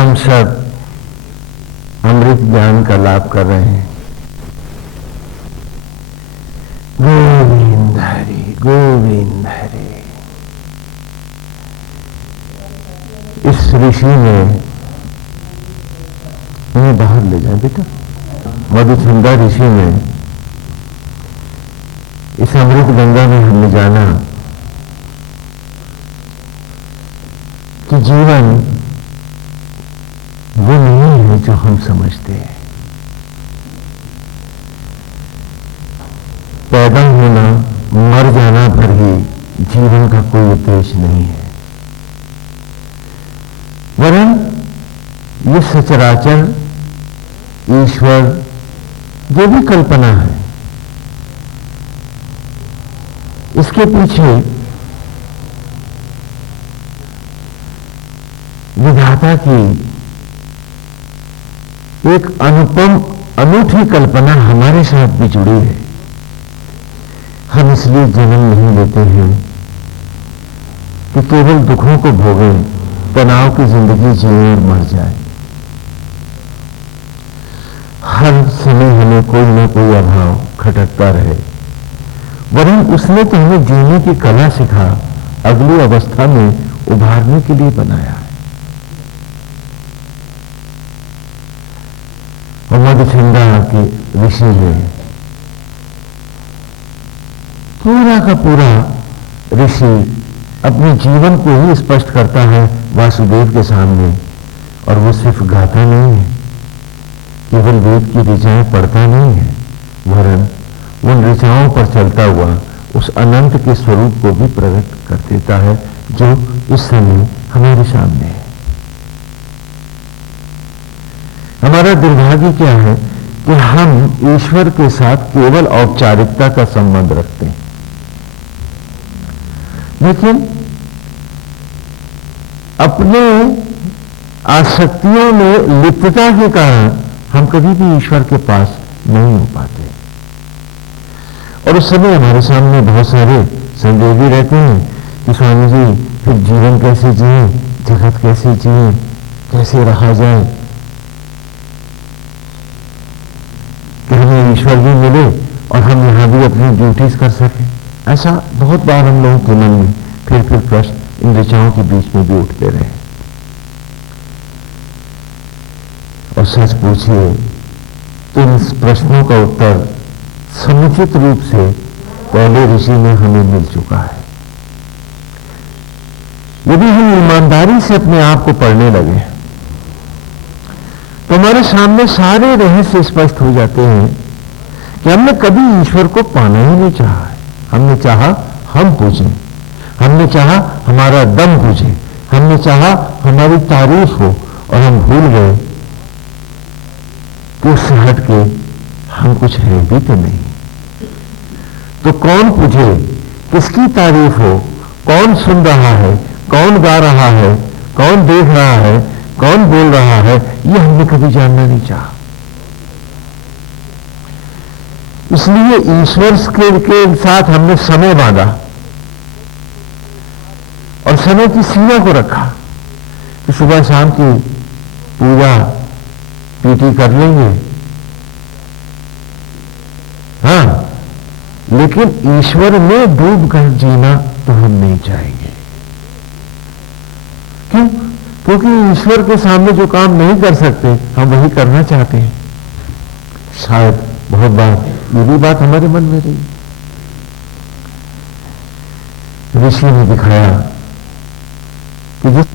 हम सब अमृत ज्ञान का लाभ कर रहे हैं। गोविंद हरि गोविंद हरि। इस ऋषि ने उन्हें बाहर ले जाए बेटा। मधुचंदा ऋषि ने इस अमृत गंगा में हमने जाना कि जीवन वो नहीं है जो हम समझते हैं। पैदा होना मर जाना पर ही जीवन का कोई उद्देश्य नहीं है, वरन ये सचराचर ईश्वर जो भी कल्पना है, इसके पीछे विधाता की एक अनुपम अनूठी कल्पना हमारे साथ भी जुड़ी है। हम इसलिए जन्म नहीं लेते हैं कि केवल दुखों को भोगें, तनाव की जिंदगी जिए और मर जाए। हर समय हमें कोई ना कोई अभाव खटकता रहे, वरन उसने तो हमें जीने की कला सिखा अगली अवस्था में उभारने के लिए बनाया है। और मधुचंदा के ऋषि है पूरा का पूरा ऋषि अपने जीवन को ही स्पष्ट करता है वासुदेव के सामने। और वो सिर्फ गाता नहीं है, केवल वेद की ऋचाएं पढ़ता नहीं है, वरन उन ऋचाओं पर चलता हुआ उस अनंत के स्वरूप को भी प्रकट कर देता है जो इस समय हमारे सामने है। हमारा दुर्भाग्य क्या है कि हम ईश्वर के साथ केवल औपचारिकता का संबंध रखते हैं, लेकिन अपने आसक्तियों में लिप्तता के कारण हम कभी भी ईश्वर के पास नहीं हो पाते। और उस समय हमारे सामने बहुत सारे संदेह भी रहते हैं कि स्वामी जी फिर जीवन कैसे जिए, जगत कैसे जिए, कैसे रहा जाए, कि हमें ईश्वर भी मिले और हम यहां भी अपनी ड्यूटीज कर सकें। ऐसा बहुत बार हम लोगों के मन में फिर प्रश्न इन ऋचाओं के बीच में भी उठते रहे। और सच पूछिए तो इन प्रश्नों का उत्तर समुचित रूप से पहले ऋषि में हमें मिल चुका है। यदि हम ईमानदारी से अपने आप को पढ़ने लगे तो हमारे सामने सारे रहस्य स्पष्ट हो जाते हैं कि हमने कभी ईश्वर को पाना ही नहीं चाहा है। हमने चाहा हम पूजें, हमने चाहा हमारा दम पूजे, हमने चाहा हमारी तारीफ हो, और हम भूल गए कि उससे हट के हम कुछ है भी तो नहीं। तो कौन पूजे, किसकी तारीफ हो, कौन सुन रहा है, कौन गा रहा है, कौन देख रहा है, कौन बोल रहा है, ये हमने कभी जानना नहीं चाहा। इसलिए ईश्वर के साथ हमने समय बांधा और समय की सीमा को रखा कि सुबह शाम की पूजा पीटी कर लेंगे, हाँ, लेकिन ईश्वर में डूब कर जीना तो हम नहीं चाहेंगे। क्यों? क्योंकि ईश्वर के सामने जो काम नहीं कर सकते हम वही करना चाहते हैं। शायद बहुत बार ये भी बात हमारे मन में रही। ऋषि ने दिखाया कि जिस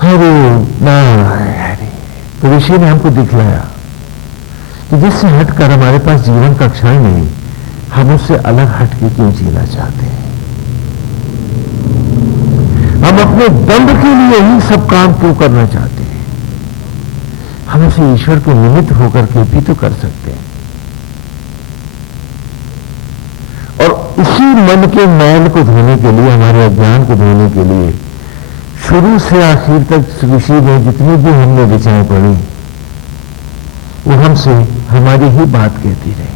हरि नारायण हरि, तो ऋषि ने हमको दिखलाया कि जिससे हटकर हमारे पास जीवन का क्षण नहीं, हम उससे अलग हटके क्यों जीना चाहते हैं। हम अपने दंड के लिए ही सब काम क्यों करना चाहते हैं। हम उसे ईश्वर के निमित्त होकर के भी तो कर सकते हैं। और इसी मन के मैल को धोने के लिए, हमारे अज्ञान को धोने के लिए शुरू से आखिर तक ऋषि ने जितनी भी हमने ऋचाएं पढ़ी वो हमसे हमारी ही बात कहती रही।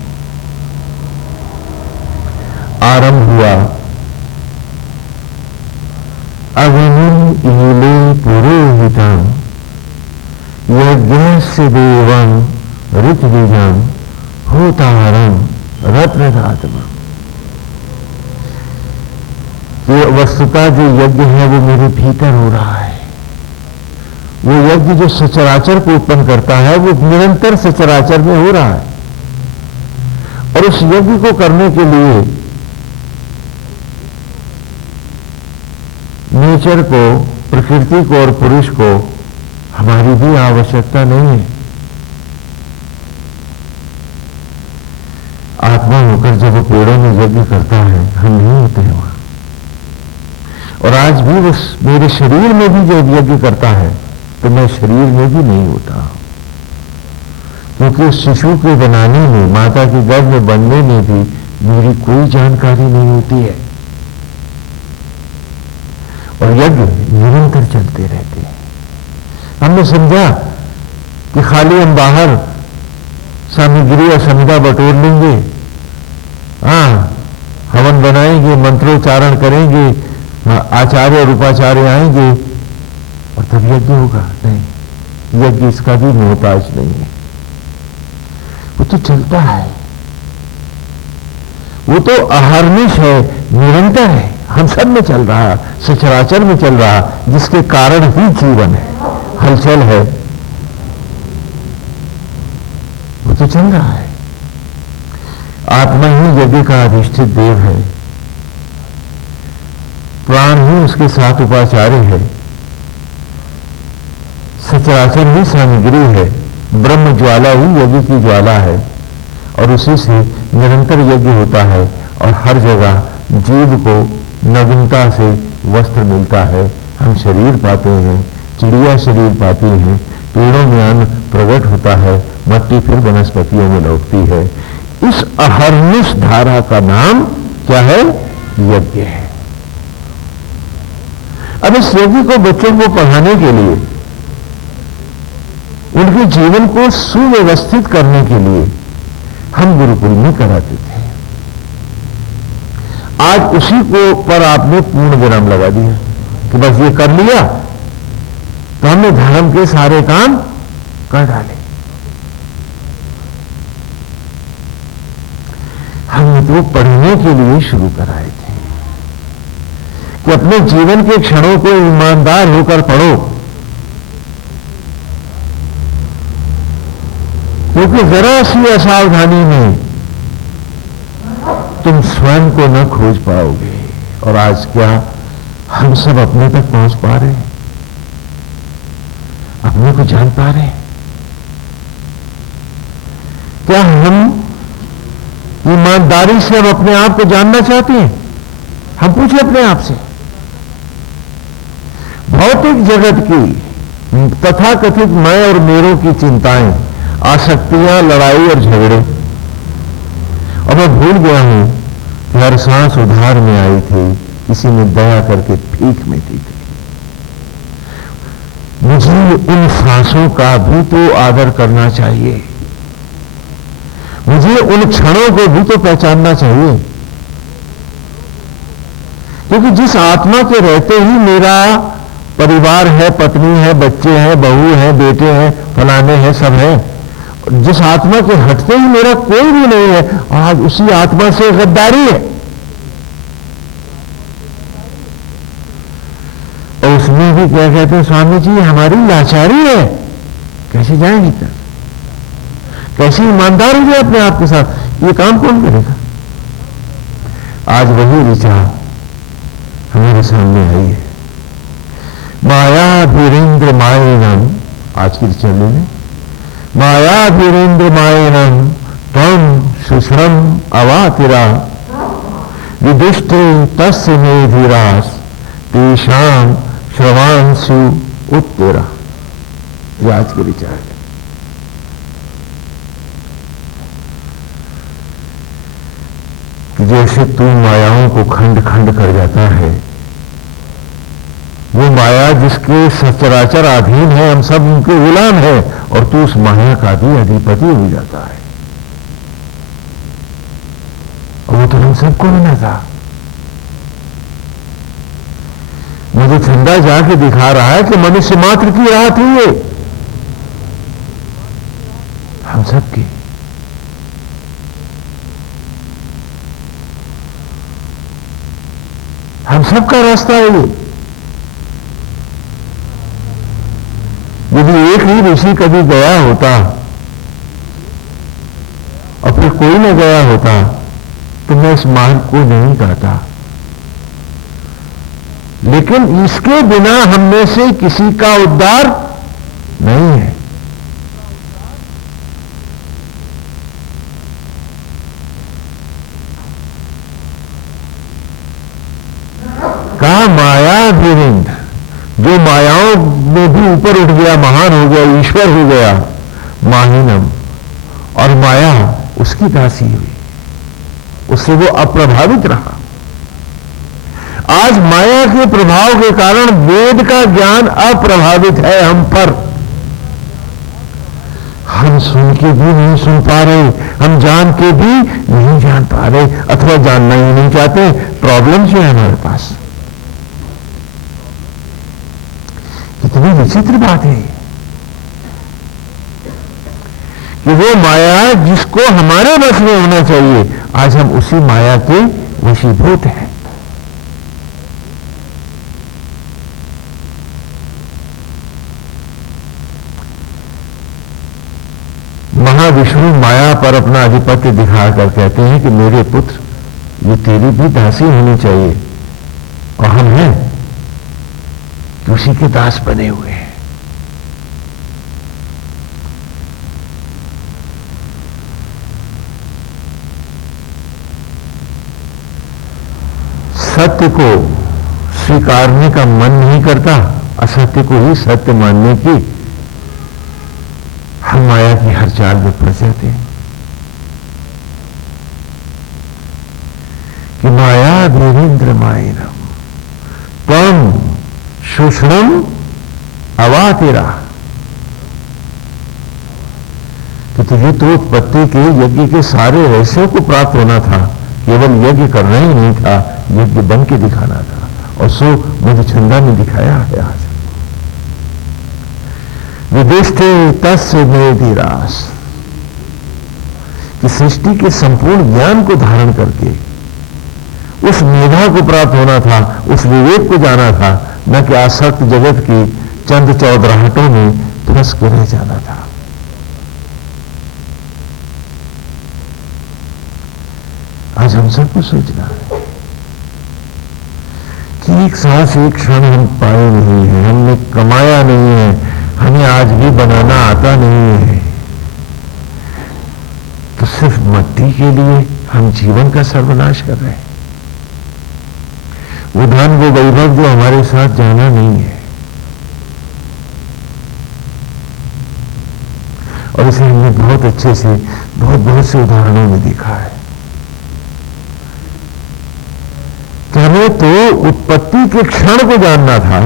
आरंभ हुआ अग्नि ईले पुरोहितम यज्ञस्य देवं ऋतविजम होतारम रत्नदात्मा। ये वस्तुतः जो यज्ञ है वो मेरे भीतर हो रहा है। वो यज्ञ जो सचराचर को उत्पन्न करता है वो निरंतर सचराचर में हो रहा है। और उस यज्ञ को करने के लिए नेचर को, प्रकृति को और पुरुष को हमारी भी आवश्यकता नहीं है। आत्मा होकर जब वो पेड़ों में यज्ञ करता है, हम नहीं होते हैं वहां। और आज भी वो मेरे शरीर में भी जब यज्ञ करता है तो मैं शरीर में भी नहीं होता, क्योंकि शिशु के बनाने में, माता के गर्भ में बनने में भी मेरी कोई जानकारी नहीं होती है। और यज्ञ निरंतर चलते रहते हैं। हमने समझा कि खाली हम बाहर सामग्री और संविदा बटोर लेंगे, हवन बनाएंगे, मंत्रोच्चारण करेंगे, आचार्य और उपाचार्य आएंगे और तब यज्ञ होगा। नहीं, यज्ञ इसका भी मोहताज नहीं है। वो तो चलता है, वो तो अहर्निश है, निरंतर है, हम सब में चल रहा, सचराचर में चल रहा, जिसके कारण ही जीवन है, हलचल है, वो तो चल रहा है। आत्मा ही यज्ञ का अधिष्ठित देव है, प्राण ही उसके साथ उपाचार्य है, सचराचर ही सामग्री है, ब्रह्म ज्वाला ही यज्ञ की ज्वाला है। और उसी से निरंतर यज्ञ होता है और हर जगह जीव को नवीनता से वस्त्र मिलता है। हम शरीर पाते हैं, चिड़िया शरीर पाती है, पेड़ों में अन्न प्रकट होता है, मट्टी फिर वनस्पतियों में लौटती है। इस अहर्निश धारा का नाम क्या है? यज्ञ है। अब इस यज्ञ को बच्चों को पढ़ाने के लिए, उनके जीवन को सुव्यवस्थित करने के लिए हम गुरुकुल में कराते थे। आज उसी को पर आपने पूर्ण विराम लगा दिया कि बस ये कर लिया तो हमने धर्म के सारे काम कर डाले। हमने तो पढ़ने के लिए शुरू कराए थे कि अपने जीवन के क्षणों को ईमानदार होकर पढ़ो, क्योंकि जरा सी असावधानी में तुम स्वयं को न खोज पाओगे। और आज क्या हम सब अपने तक पहुंच पा रहे हैं? अपने को जान पा रहे हैं? क्या हम ईमानदारी से हम अपने आप को जानना चाहते हैं? हम पूछे अपने आप से। भौतिक जगत की तथाकथित मैं और मेरों की चिंताएं, आसक्तियां, लड़ाई और झगड़े, और मैं भूल गया हूं कि हर सांस उधार में आई थी, किसी ने दया करके भीख में दी थी। मुझे उन सांसों का भी तो आदर करना चाहिए, मुझे उन क्षणों को भी तो पहचानना चाहिए, क्योंकि जिस आत्मा के रहते ही मेरा परिवार है, पत्नी है, बच्चे हैं, बहू है, बेटे हैं, फलाने हैं, सब हैं, जिस आत्मा के हटते ही मेरा कोई भी नहीं है, आज उसी आत्मा से गद्दारी है। और उसमें भी क्या कहते हैं स्वामी जी, हमारी लाचारी है, कैसे जाएंगे तक, कैसे ईमानदार हो जाए अपने आप के साथ, ये काम कौन करेगा? आज वही विचार हमारे सामने आई है। माया वीरेंद्र मायनम, आज की चल में माया वीरेंद्र मायनम तम सुश्रम अवातिरा विदुष्टे तस्य मेधिरास तेषाम श्रवांशु उत्तरा। ये आज के विचार है। जैसे तू मायाओं को खंड खंड कर जाता है, वो माया जिसके सचराचर अधीन है, हम सब उनके गुलाम हैं, और तू उस माया का भी अधिपति हो जाता है। और वो तो हम सबको मिला था। मुझे ठंडा जाके दिखा रहा है कि मनुष्य मात्र की राहत हुई है हम सबकी। हम सबका रास्ता है ये। यदि एक ही ऋषि कभी गया होता और फिर कोई न गया होता तो मैं इस मार्ग को नहीं गाता, लेकिन इसके बिना हम में से किसी का उद्धार नहीं है। कहा माया वीरेंद्र, जो मायाओं में भी ऊपर उठ गया, महान हो गया, ईश्वर हो गया, माहिनम, और माया उसकी दासी हुई, उससे वो अप्रभावित रहा। आज माया के प्रभाव के कारण वेद का ज्ञान अप्रभावित है हम पर। हम सुन के भी नहीं सुन पा रहे, हम जान के भी नहीं जान पा रहे, अथवा जानना ही नहीं चाहते। प्रॉब्लम जो है हमारे पास, कितनी विचित्र बात है कि वो माया जिसको हमारे बस में होना चाहिए, आज हम उसी माया के वशीभूत हैं। महाविष्णु माया पर अपना आधिपत्य दिखाकर कहते हैं कि मेरे पुत्र, ये तेरी भी दासी होनी चाहिए, और हम हैं उसी के दास बने हुए हैं। सत्य को स्वीकारने का मन नहीं करता, असत्य को ही सत्य मानने की हम माया की हर चाल में फंस जाते हैं। कि माया वीरेंद्र मायनम तम शुष्णम अवातिरा, कि तुझे तो उत्पत्ति के यज्ञ के सारे रहस्यों को प्राप्त होना था, केवल यज्ञ करना ही नहीं था, यज्ञ बन के दिखाना था, और सो मुझे छंदा ने दिखाया है। आज विदिष्टे तस्य मेधिरास, कि सृष्टि के संपूर्ण ज्ञान को धारण करके उस मेधा को प्राप्त होना था, उस विवेक को जाना था, न कि आसक्त जगत की चंद चौधराहटों में फंस के रह जाना था। आज हम सबको सोचना है कि एक सांस एक क्षण हम पाए नहीं है, हमने कमाया नहीं है, हमें आज भी बनाना आता नहीं है, तो सिर्फ मट्टी के लिए हम जीवन का सर्वनाश कर रहे हैं। वो धन, वो वैभव जो हमारे साथ जाना नहीं है, और इसे हमने बहुत अच्छे से बहुत से उदाहरणों में देखा है कि हमें तो उत्पत्ति के क्षण को जानना था,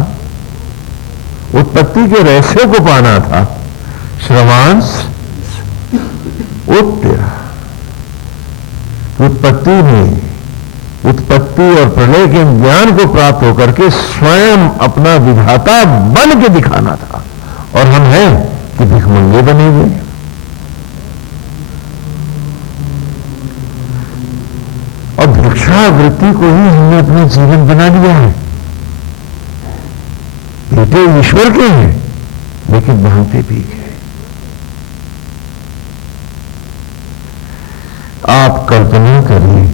उत्पत्ति के रहस्य को पाना था। श्रवांश उत्तेरा, उत्पत्ति और प्रलय के ज्ञान को प्राप्त होकर के स्वयं अपना विधाता बन के दिखाना था, और हम हैं कि भिखमंगे बने हुए। और भिक्षावृत्ति को ही हमने अपना जीवन बना लिया है। बेटे ईश्वर के हैं, लेकिन मांगते भी हैं। आप कल्पना करिए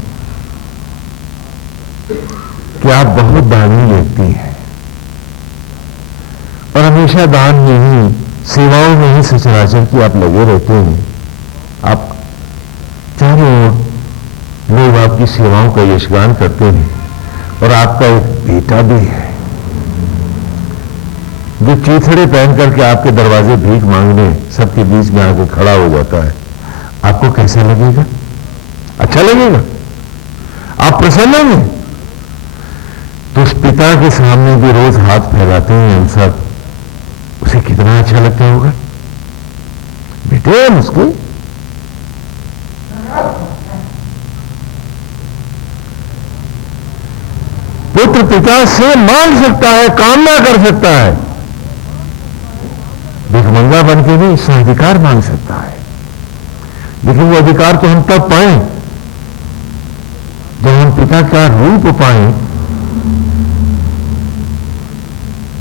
कि आप बहुत दानी व्यक्ति हैं और हमेशा दान में ही, सेवाओं में ही सचराचर की आप लगे रहते हैं। आप चारों ओर लोग आपकी सेवाओं का यशगान करते हैं, और आपका एक बेटा भी है जो चीथड़े पहन करके आपके दरवाजे भीख मांगने सबके बीच में आके खड़ा हो जाता है। आपको कैसा लगेगा? अच्छा लगेगा? आप प्रसन्न होंगे? तो उस पिता के सामने भी रोज हाथ फैलाते हैं हम सब, उसे कितना अच्छा लगता होगा। बेटे मुझको पुत्र पिता से मांग सकता है, कामना कर सकता है, भिखमंगा बन के भी इसका अधिकार मांग सकता है। लेकिन वो अधिकार तो हम तब पाए जब हम पिता का रूप पाए,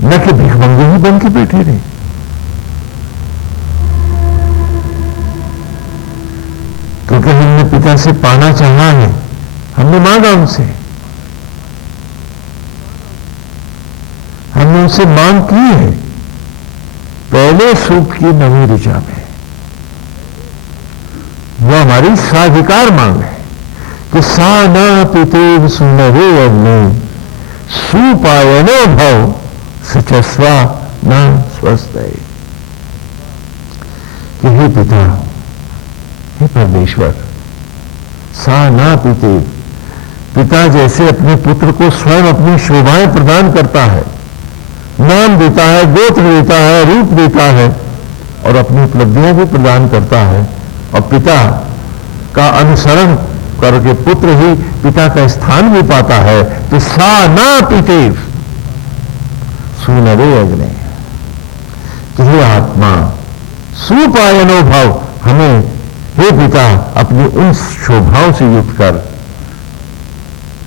न कि भिखमंगे ही बन के बैठे रहे। क्योंकि हमने पिता से पाना चाहा है, हमने मांगा उनसे, हमने उनसे मांग की है पहले सुख की नवी ऋचा में। वो हमारी साधिकार मांग है कि सा न पितेव सुनवे अग्नि सुपायनो भव सचस्वा न स्वस्थ है। कि हे पिता, हे परमेश्वर, सा न पितेव, पिता जैसे अपने पुत्र को स्वयं अपनी शोभाएं प्रदान करता है, नाम देता है, गोत्र देता है, रूप देता है और अपनी उपलब्धियां भी प्रदान करता है, और पिता का अनुसरण करके पुत्र ही पिता का स्थान भी पाता है, तो सा ना पितेव सुनवे अग्नि, कि हे आत्मा सुपायनो भाव, हमें हे पिता अपनी उन शोभाओं से युक्त कर,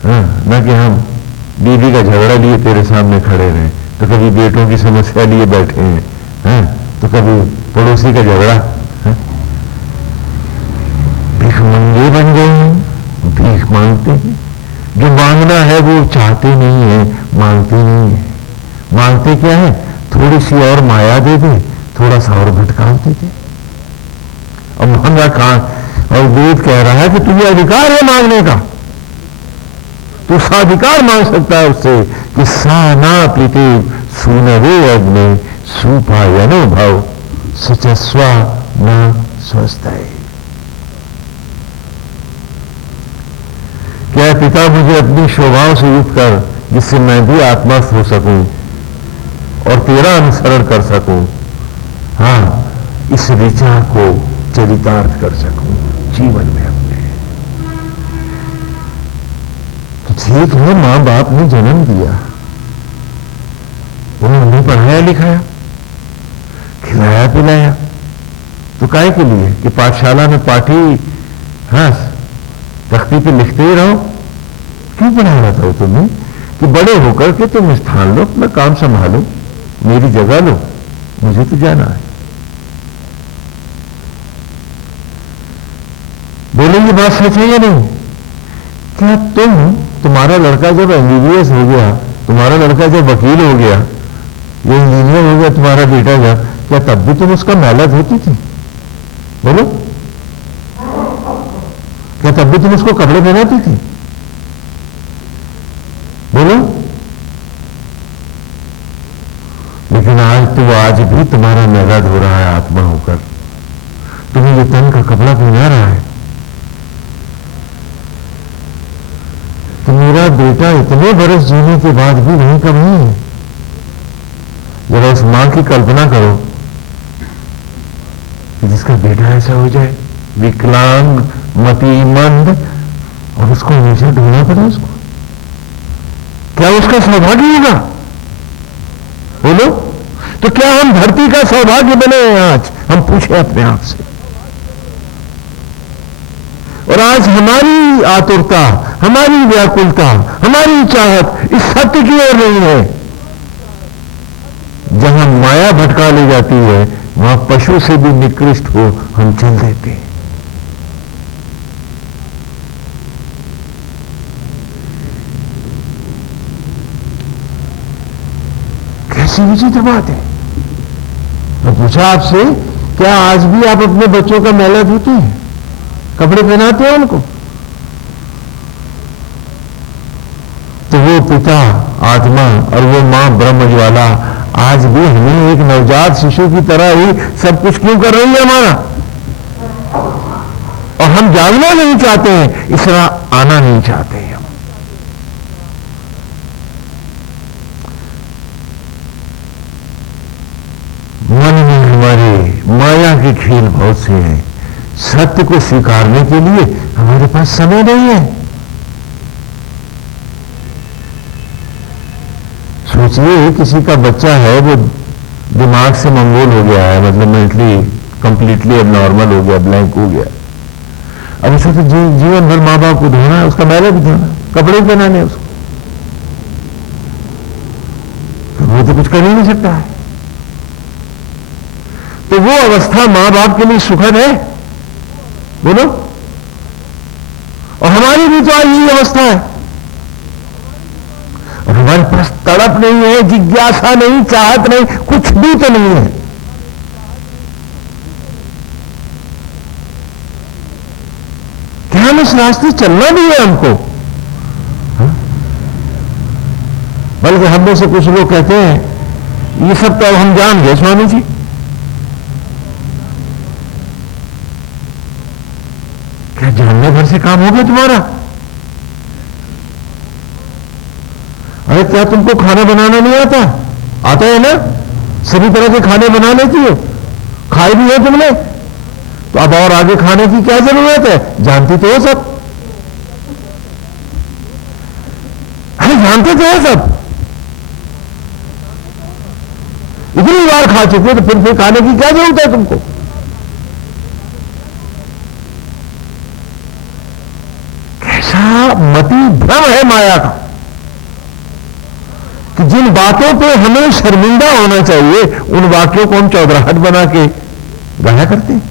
न कि हम बीवी का झगड़ा लिए तेरे सामने खड़े रहे, तो कभी बेटों की समस्या लिए बैठे हैं, तो कभी पड़ोसी का झगड़ा, भिखमंगे बन गए हैं, भीख मांगते हैं। जो मांगना है वो चाहते नहीं है, मांगते नहीं है। मांगते क्या है? थोड़ी सी और माया दे दे, थोड़ा सा और भटकाव दे दे, और मांगा कहां? और वेद कह रहा है कि तुझे अधिकार है मांगने का, तू साधिकार मांग सकता है उससे कि सा ना प्रीति सुनवे अग्नि सुपायनो भव सचस्वा न स्वस्थ है। क्या पिता मुझे अपनी शोभाओं से युक्त कर, जिससे मैं भी आत्मस्थ हो सकूं और तेरा अनुसरण कर सकूं, हाँ, इस ऋचा को चरितार्थ कर सकूं जीवन में अपने। ठीक है, मां बाप ने जन्म दिया, उन्होंने पढ़ाया लिखाया, खिलाया पिलाया, तो काय के लिए? कि पाठशाला में पाठी, हाँ, तख्ती पे लिखते ही रहो। क्यों पढ़ाया था तुम्हें? कि बड़े होकर के तुम स्थान लो, अपना काम संभालो, मेरी जगह लो, मुझे तो जाना है। बोले ये बात सच है या नहीं? क्या तुम्हारा लड़का जब एमबीबीएस हो गया, तुम्हारा लड़का जब वकील हो गया, ये इंजीनियर हो गया, तुम्हारा बेटा जब, क्या तब भी तुम उसका महिला धोती थी? बोलो, क्या तब भी तुम उसको कपड़े पहनाती थी? बोलो। लेकिन आज भी तुम्हारा महिला धो रहा है आत्मा होकर, तुम्हें ये तन का कपड़ा पहना रहा है। तो मेरा बेटा इतने बरस जीने के बाद भी वहीं का वहीं है। जरा उस मां की कल्पना करो कि जिसका बेटा ऐसा हो जाए, विकलांग, मतिमंद, और उसको हमेशा ढूंढना पड़ा उसको। क्या उसका सौभाग्य होगा? बोलो। तो क्या हम धरती का सौभाग्य बने हैं आज? हम पूछे अपने आप से। और आज हमारी आतुरता, हमारी व्याकुलता, हमारी चाहत इस सत्य की ओर नहीं है। जहां माया भटका ले जाती है, वहां पशु से भी निकृष्ट हो हम चल देते हैं। कैसी विचित्र बात है। मैं पूछा आपसे, क्या आज भी आप अपने बच्चों का मैला धोते हैं, कपड़े पहनाते हैं उनको? तो वो पिता आत्मा और वो मां ब्रह्म ज्वाला आज भी हमें एक नवजात शिशु की तरह ही सब कुछ क्यों कर रही है हमारा? और हम जागना नहीं चाहते हैं, इस तरह आना नहीं चाहते हैं। हम मन में हमारे माया के खेल बहुत से हैं। सत्य को स्वीकारने के लिए हमारे पास समय नहीं है। सोचिए किसी का बच्चा है वो दिमाग से मंगोल हो गया है, मतलब मेंटली कंप्लीटली अब नॉर्मल हो गया, ब्लैंक हो गया। अब इसे तो जीवन भर माँ बाप को धोना है, उसका मैला भी धोना, कपड़े भी पहनाने उसको, तो वो तो कुछ कर ही नहीं सकता है। तो वो अवस्था मां बाप के लिए सुखद है, बोलो? और हमारी भी तो आज यही अवस्था है, और हमारे पास तड़प नहीं है, जिज्ञासा नहीं, चाहत नहीं, कुछ भी तो नहीं है। क्या हम इस रास्ते चलना भी है हमको? बल्कि हम में से कुछ लोग कहते हैं ये सब तो अब हम जान गए स्वामी जी। क्या जानने भर से काम हो गया तुम्हारा? अरे क्या तुमको खाना बनाना नहीं आता? आता है ना, सभी तरह के खाने बना लेती हो, खाए भी है तुमने, तो अब और आगे खाने की क्या जरूरत है? जानती तो हो सब, अरे जानते तो है सब, इतनी बार खा चुके तो फिर खाने की क्या जरूरत है तुमको? कैसा मति भ्रम है माया का कि जिन बातों पे हमें शर्मिंदा होना चाहिए उन वाक्यों को हम चौधराहट बना के गाया करते हैं।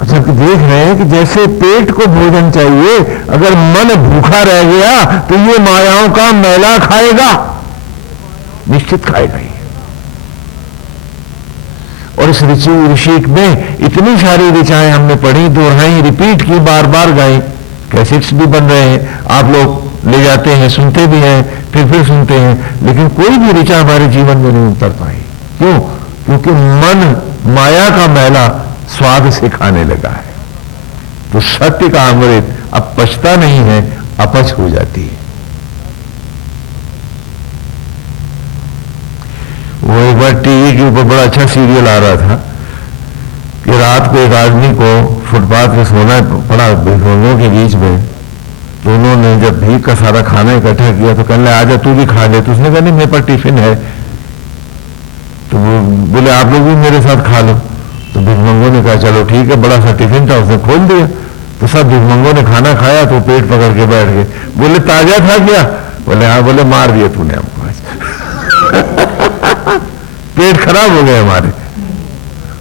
अच्छा, देख रहे हैं कि जैसे पेट को भोजन चाहिए, अगर मन भूखा रह गया तो ये मायाओं का मैला खाएगा, निश्चित खाएगा ही। और इस ऋषिक में इतनी सारी ऋचाएं हमने पढ़ी, दोहराई, रिपीट की, बार बार गाई, कैसेट्स भी बन रहे हैं, आप लोग ले जाते हैं, सुनते भी हैं, फिर सुनते हैं, लेकिन कोई भी ऋचा हमारे जीवन में नहीं उतर पाई। क्यों? क्योंकि मन माया का मैला स्वाद से खाने लगा है। तो सत्य का अमृत अब पचता नहीं है, अपच हो जाती है। वो एक बार टीवी के ऊपर बड़ा अच्छा सीरियल आ रहा था कि रात को एक आदमी को फुटपाथ पे सोना पड़ा भिखमंगों के बीच में, तो उन्होंने जब भीख का सारा खाना इकट्ठा किया तो कहने लगे आजा तू भी खा ले। तो उसने कहा नहीं मेरे पास टिफिन है। तो वो बोले आप लोग भी मेरे साथ खा लो। तो भिखमंगों ने कहा चलो ठीक है, बड़ा सा टिफिन था, उसने खोल दिया। तो सब भिखमंगों ने खाना खाया तो पेट पकड़ के बैठ गए। बोले ताजा था क्या? बोले हाँ। बोले मार दिया तूने हमको पेट खराब हो गए हमारे,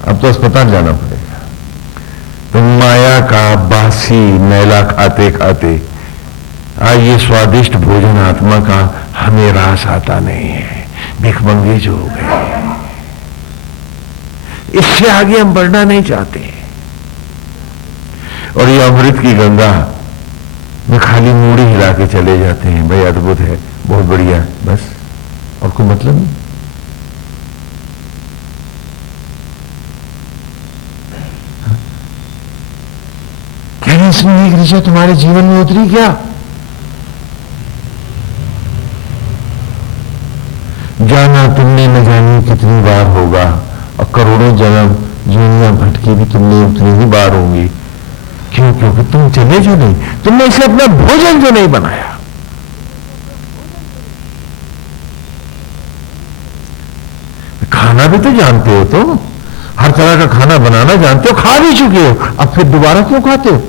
अब तो अस्पताल जाना पड़ेगा। तो माया का बासी मैला खाते खाते आज ये स्वादिष्ट भोजन आत्मा का हमें रास आता नहीं है, भिखमंगे जो हो गए। इससे आगे हम बढ़ना नहीं चाहते, और ये अमृत की गंगा में खाली मूड़ी हिला के चले जाते हैं, भाई अद्भुत है, बहुत बढ़िया, बस और कोई मतलब नहीं। क्या इसमें एक ऋचा तुम्हारे जीवन में उतरी क्या? जाना तुमने न जानी कितनी बार होगा, और करोड़ों जन्म जूनियां भटकी भी तुमने उतनी ही बार होंगी। क्यों? क्योंकि तुम चले जो नहीं, तुमने इसे अपना भोजन जो नहीं बनाया। खाना भी तो जानते हो, तो हर तरह का खाना बनाना जानते हो, खा भी चुके हो, अब फिर दोबारा क्यों खाते हो?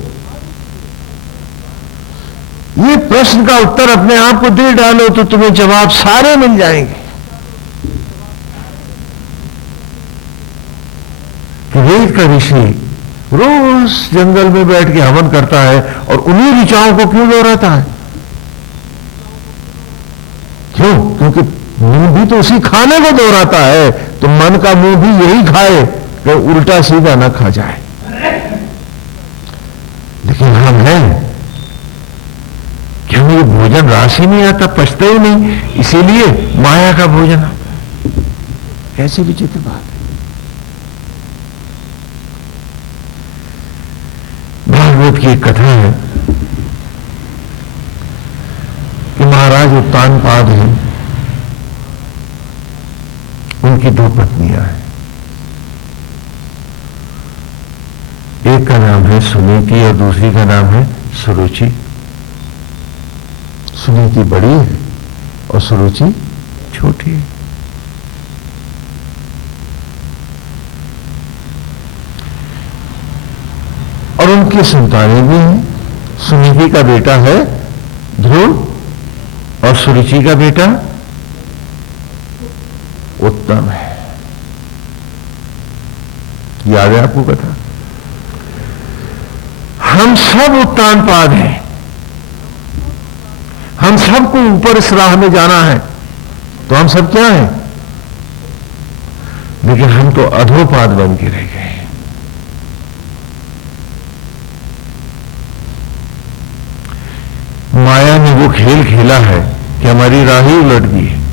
ये प्रश्न का उत्तर अपने आप को दे डालो तो तुम्हें जवाब सारे मिल जाएंगे। कि वेद का ऋषि रोज जंगल में बैठ के हवन करता है और उन्हीं ऋचाओं को क्यों दोहराता है? क्यों? क्योंकि मुंह भी तो उसी खाने को दोहराता है, तो मन का मुंह भी यही खाए कि उल्टा सीधा ना खा जाए। लेकिन हम हैं कि हमें ये भोजन रास ही नहीं आता, पचता ही नहीं, इसीलिए माया का भोजन आता। कैसी विचित्र बात है। भागवत की एक कथा है कि महाराज उत्तानपाद हैं, उनकी दो पत्नियां हैं। एक का नाम है सुनीति और दूसरी का नाम है सुरुचि। सुनीति बड़ी है और सुरुचि छोटी है। और उनकी संतानें भी हैं। सुनीति का बेटा है ध्रुव और सुरुचि का बेटा उत्तम है। याद है आपको कथा? हम सब उत्तानपाद हैं, हम सबको ऊपर इस राह में जाना है, तो हम सब क्या हैं? लेकिन हम तो अधोपाद बन के रह गए। माया ने वो खेल खेला है कि हमारी राह ही उलट गई है।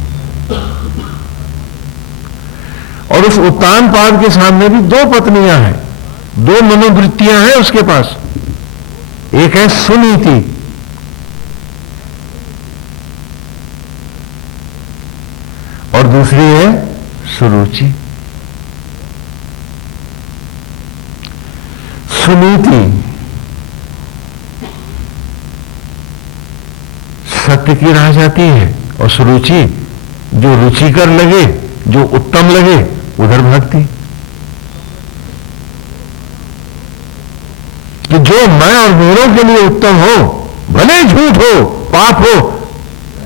और उस उत्तानपाद के सामने भी दो पत्नियां हैं, दो मनोवृत्तियां हैं उसके पास। एक है सुनीति और दूसरी है सुरुचि। सुनीति सत्य की राह जाती है और सुरुचि जो रुचिकर लगे, जो उत्तम लगे, उधर भागती। कि जो मैं और मेरों के लिए उत्तम हो, भले झूठ हो, पाप हो,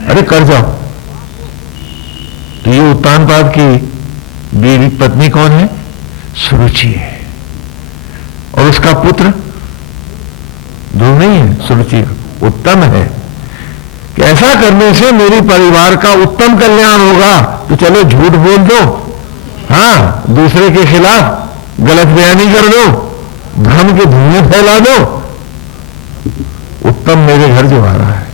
अरे कर जाओ। तो ये उत्तानपाद की बीवी पत्नी कौन है? सुरुचि है। और उसका पुत्र ध्रुव नहीं है, सुरुचि उत्तम है कि ऐसा करने से मेरे परिवार का उत्तम कल्याण होगा। तो चलो झूठ बोल दो, हाँ, दूसरे के खिलाफ गलत बयानी कर दो, भ्रम के धुएं फैला दो, उत्तम मेरे घर जो आ रहा है।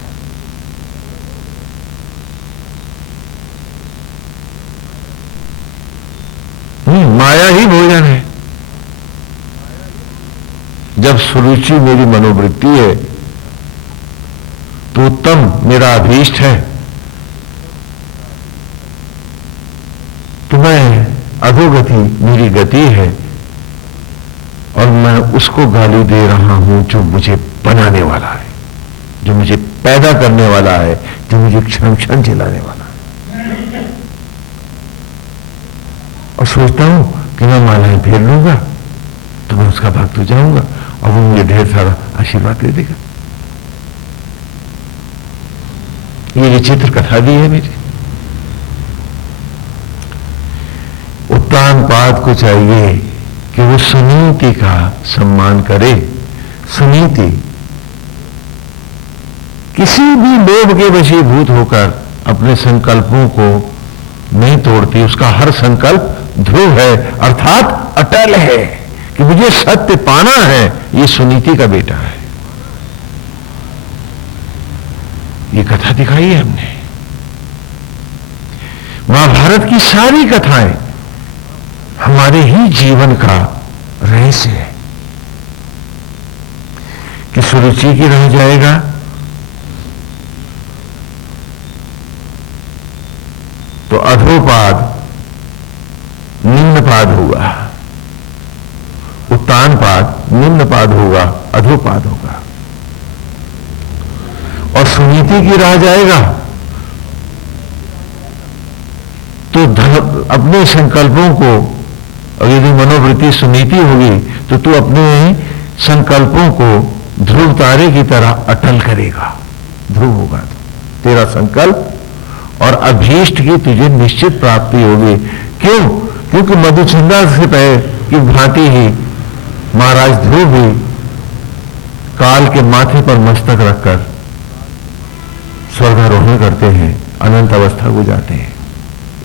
माया ही भोजन है। जब सुरुचि मेरी मनोवृत्ति है तो उत्तम मेरा अभीष्ट है, तो मैं अधोगति मेरी गति है और मैं उसको गाली दे रहा हूं जो मुझे बनाने वाला है, जो मुझे पैदा करने वाला है, जो मुझे क्षण क्षण जिलाने वाला है। और सोचता हूं कि मैं मालाएं फेर लूंगा तो मैं उसका भक्त हो जाऊंगा और वो मुझे ढेर सारा आशीर्वाद दे देगा। ये विचित्र कथा भी है मेरी। उत्तानपाद को चाहिए कि वो सुनीति का सम्मान करे। सुनीति किसी भी लोभ के वशीभूत होकर अपने संकल्पों को नहीं तोड़ती। उसका हर संकल्प ध्रुव है, अर्थात अटल है कि मुझे सत्य पाना है। ये सुनीति का बेटा है। ये कथा दिखाई है हमने। महाभारत की सारी कथाएं हमारे ही जीवन का रहस्य है कि सुरुचि की रह जाएगा तो अधोपाद निम्नपाद होगा, उत्तानपाद निम्नपाद होगा, अधोपाद होगा। और सुनीति की राह जाएगा तो अपने संकल्पों को, यदि मनोवृत्ति सुनीति होगी तो तू अपने संकल्पों को ध्रुव तारे की तरह अटल करेगा। ध्रुव होगा तो तेरा संकल्प और अभीष्ट की तुझे निश्चित प्राप्ति होगी। क्यों? क्योंकि मधुचंदा से पहले की भांति ही महाराज ध्रुव भी काल के माथे पर मस्तक रखकर स्वर्गारोहण करते हैं, अनंत अवस्था को जाते हैं।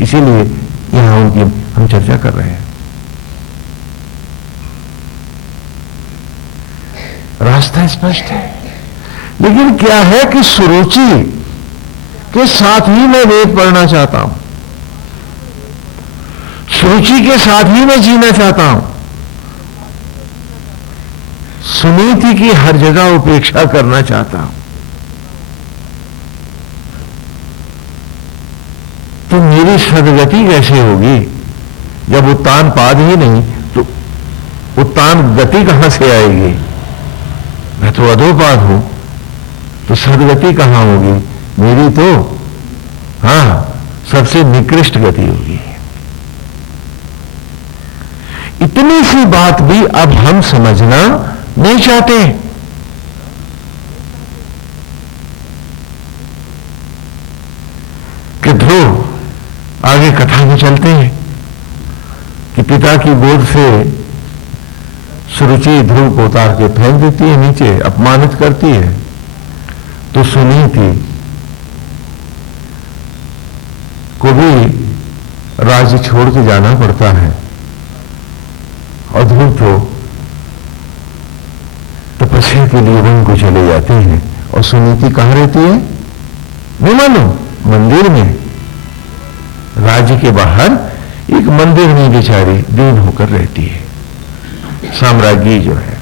इसीलिए यहां उनकी हम चर्चा कर रहे हैं। रास्ता स्पष्ट है, लेकिन क्या है कि सुरुचि के साथ ही मैं वेद पढ़ना चाहता हूं, सुरुचि के साथ ही मैं जीना चाहता हूं, सुनीति की हर जगह उपेक्षा करना चाहता हूं। तो मेरी सदगति कैसे होगी जब उत्तान पाद ही नहीं तो उत्तान गति कहां से आएगी? मैं तो अधोपाद हूं, तो सदगति कहां होगी? मेरी तो हाँ सबसे निकृष्ट गति होगी। इतनी सी बात भी अब हम समझना नहीं चाहते। कि ध्रुव आगे कथा में चलते हैं कि पिता की गोद से सुरुचि ध्रुव को उतार के फेंक देती है नीचे, अपमानित करती है। तो सुनीति को भी राज्य छोड़ के जाना पड़ता है और ध्रुव तो तपस्या के लिए वन को चले जाते हैं। और सुनीति कहां रहती है? नहीं मानो, मंदिर में, राज्य के बाहर एक मंदिर में बेचारी दीन होकर रहती है, साम्राज्ञी जो है।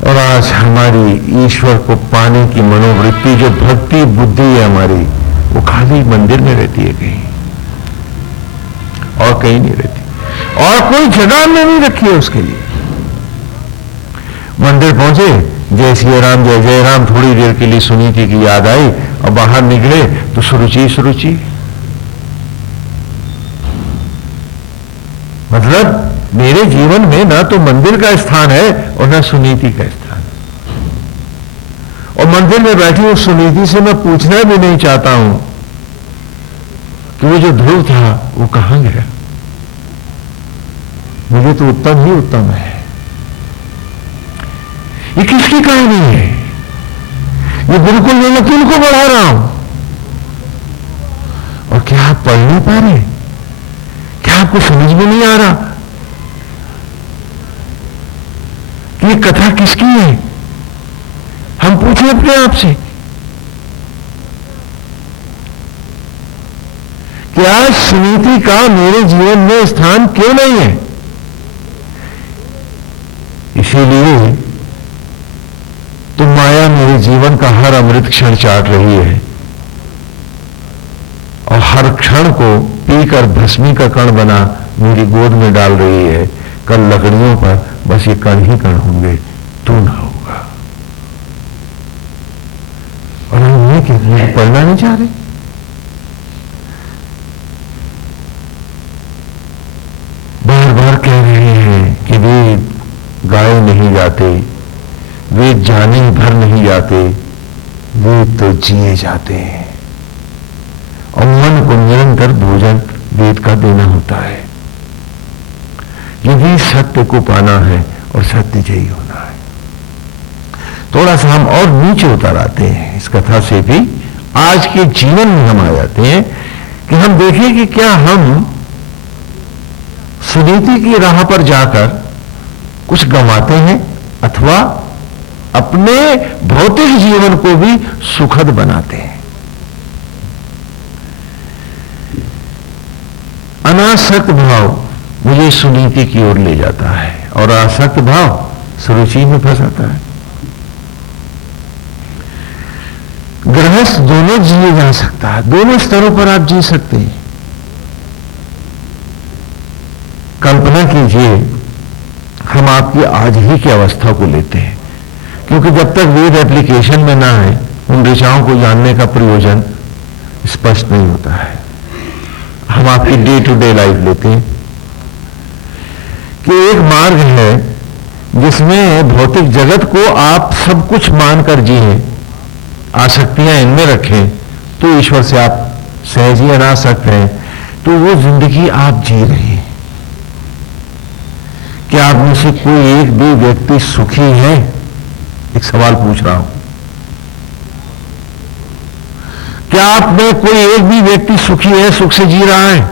और आज हमारी ईश्वर को पाने की मनोवृत्ति, जो भक्ति बुद्धि है हमारी, वो खाली मंदिर में रहती है, कहीं और कहीं नहीं रहती, और कोई जगह में नहीं रखी है उसके लिए। मंदिर पहुंचे, जय श्री राम जय जय राम, थोड़ी देर के लिए सुनीति की याद आई और बाहर निकले तो सुरुचि सुरुचि। मतलब मेरे जीवन में ना तो मंदिर का स्थान है और ना सुनीति का स्थान। और मंदिर में बैठी उस सुनीति से मैं पूछना भी नहीं चाहता हूं कि वो जो ध्रुव था वो कहां गया। मुझे तो उत्तम ही उत्तम है। ये किसकी कहानी है? ये बिल्कुल मैं किनको बढ़ा रहा हूं? और क्या आप पढ़ नहीं पा रहे? क्या आपको समझ में नहीं आ रहा कि ये कथा किसकी है? हम पूछें अपने आप से, क्या सुनीति का मेरे जीवन में स्थान क्यों नहीं है? इसीलिए तो माया मेरे जीवन का हर अमृत क्षण चाट रही है और हर क्षण को पीकर भस्मी का कण बना मेरी गोद में डाल रही है। कल लकड़ियों पर बस ये कण ही कण होंगे, तू ना होगा। और हम ये कहते पढ़ना नहीं चाह रहे। बार बार कह रहे हैं कि वेद गाए नहीं जाते, वेद जाने भर नहीं जाते, वेद तो जिए जाते हैं। और मन को निरंतर भोजन वेद का देना होता है। यदि सत्य को पाना है और सत्य जयी होना है। थोड़ा सा हम और नीचे उतर आते हैं इस कथा से भी, आज के जीवन में हम आ जाते हैं कि हम देखें कि क्या हम सुनीति की राह पर जाकर कुछ गंवाते हैं अथवा अपने भौतिक जीवन को भी सुखद बनाते हैं। अनासक्त भाव मुझे सुनीति की ओर ले जाता है और आसक्त भाव सुरुचि में फंसाता है। गृहस्थ दोनों जिए जा सकता है, दोनों स्तरों पर आप जी सकते हैं। कल्पना कीजिए हम आपकी आज ही की अवस्था को लेते हैं, क्योंकि जब तक वेद एप्लीकेशन में ना आए उन ऋचाओं को जानने का प्रयोजन स्पष्ट नहीं होता है। हम आपकी डे टू डे लाइफ लेते हैं कि एक मार्ग है जिसमें भौतिक जगत को आप सब कुछ मानकर जिए, आसक्तियां इनमें रखें तो ईश्वर से आप सहज ही अनासक्त हैं, तो वो जिंदगी आप जी रहे हैं। क्या आप में से कोई एक भी व्यक्ति सुखी है? एक सवाल पूछ रहा हूं। क्या आप में कोई एक भी व्यक्ति सुखी है, सुख से जी रहा है?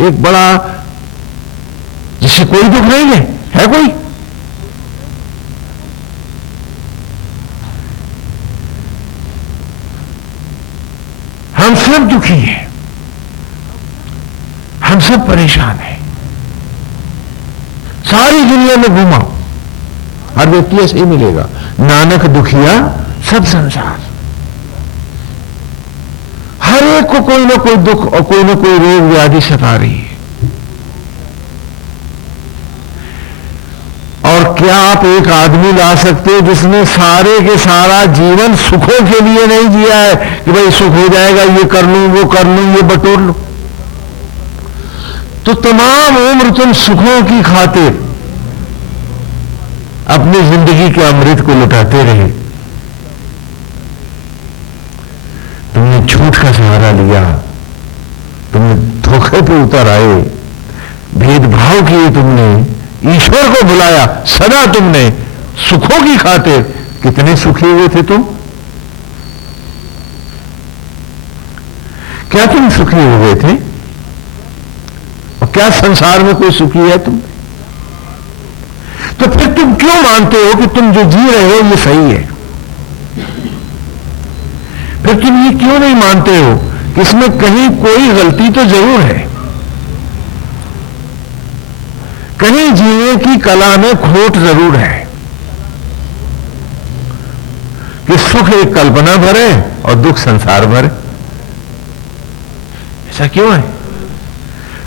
एक बड़ा जिससे कोई दुख नहीं है कोई? हम सब दुखी हैं, हम सब परेशान हैं। सारी दुनिया में घुमाओ हर व्यक्ति ऐसे ही मिलेगा, नानक दुखिया सब संसार। हर एक को कोई ना कोई दुख और कोई ना कोई रोग व्याधि सता रही है। और क्या आप एक आदमी ला सकते हो जिसने सारे के सारा जीवन सुखों के लिए नहीं जिया है कि भाई सुख हो जाएगा, ये कर लूं, वो कर लूं, ये बटोर लूं। तो तमाम उम्र तुम सुखों की खातिर अपनी जिंदगी के अमृत को लुटाते रहे। तुमने झूठ का सहारा लिया, तुमने धोखे पे उतर आए, भेदभाव किए, तुमने ईश्वर को बुलाया, सदा तुमने सुखों की खातिर। कितने सुखी हुए थे तुम? क्या तुम सुखी हो गए थे? और क्या संसार में कोई सुखी है तुम? तो फिर तुम क्यों मानते हो कि तुम जो जी रहे हो ये सही है? फिर तुम ये क्यों नहीं मानते हो कि इसमें कहीं कोई गलती तो जरूर है, कहीं जीने की कला में खोट जरूर है, कि सुख एक कल्पना भर है और दुख संसार भर है? ऐसा क्यों है?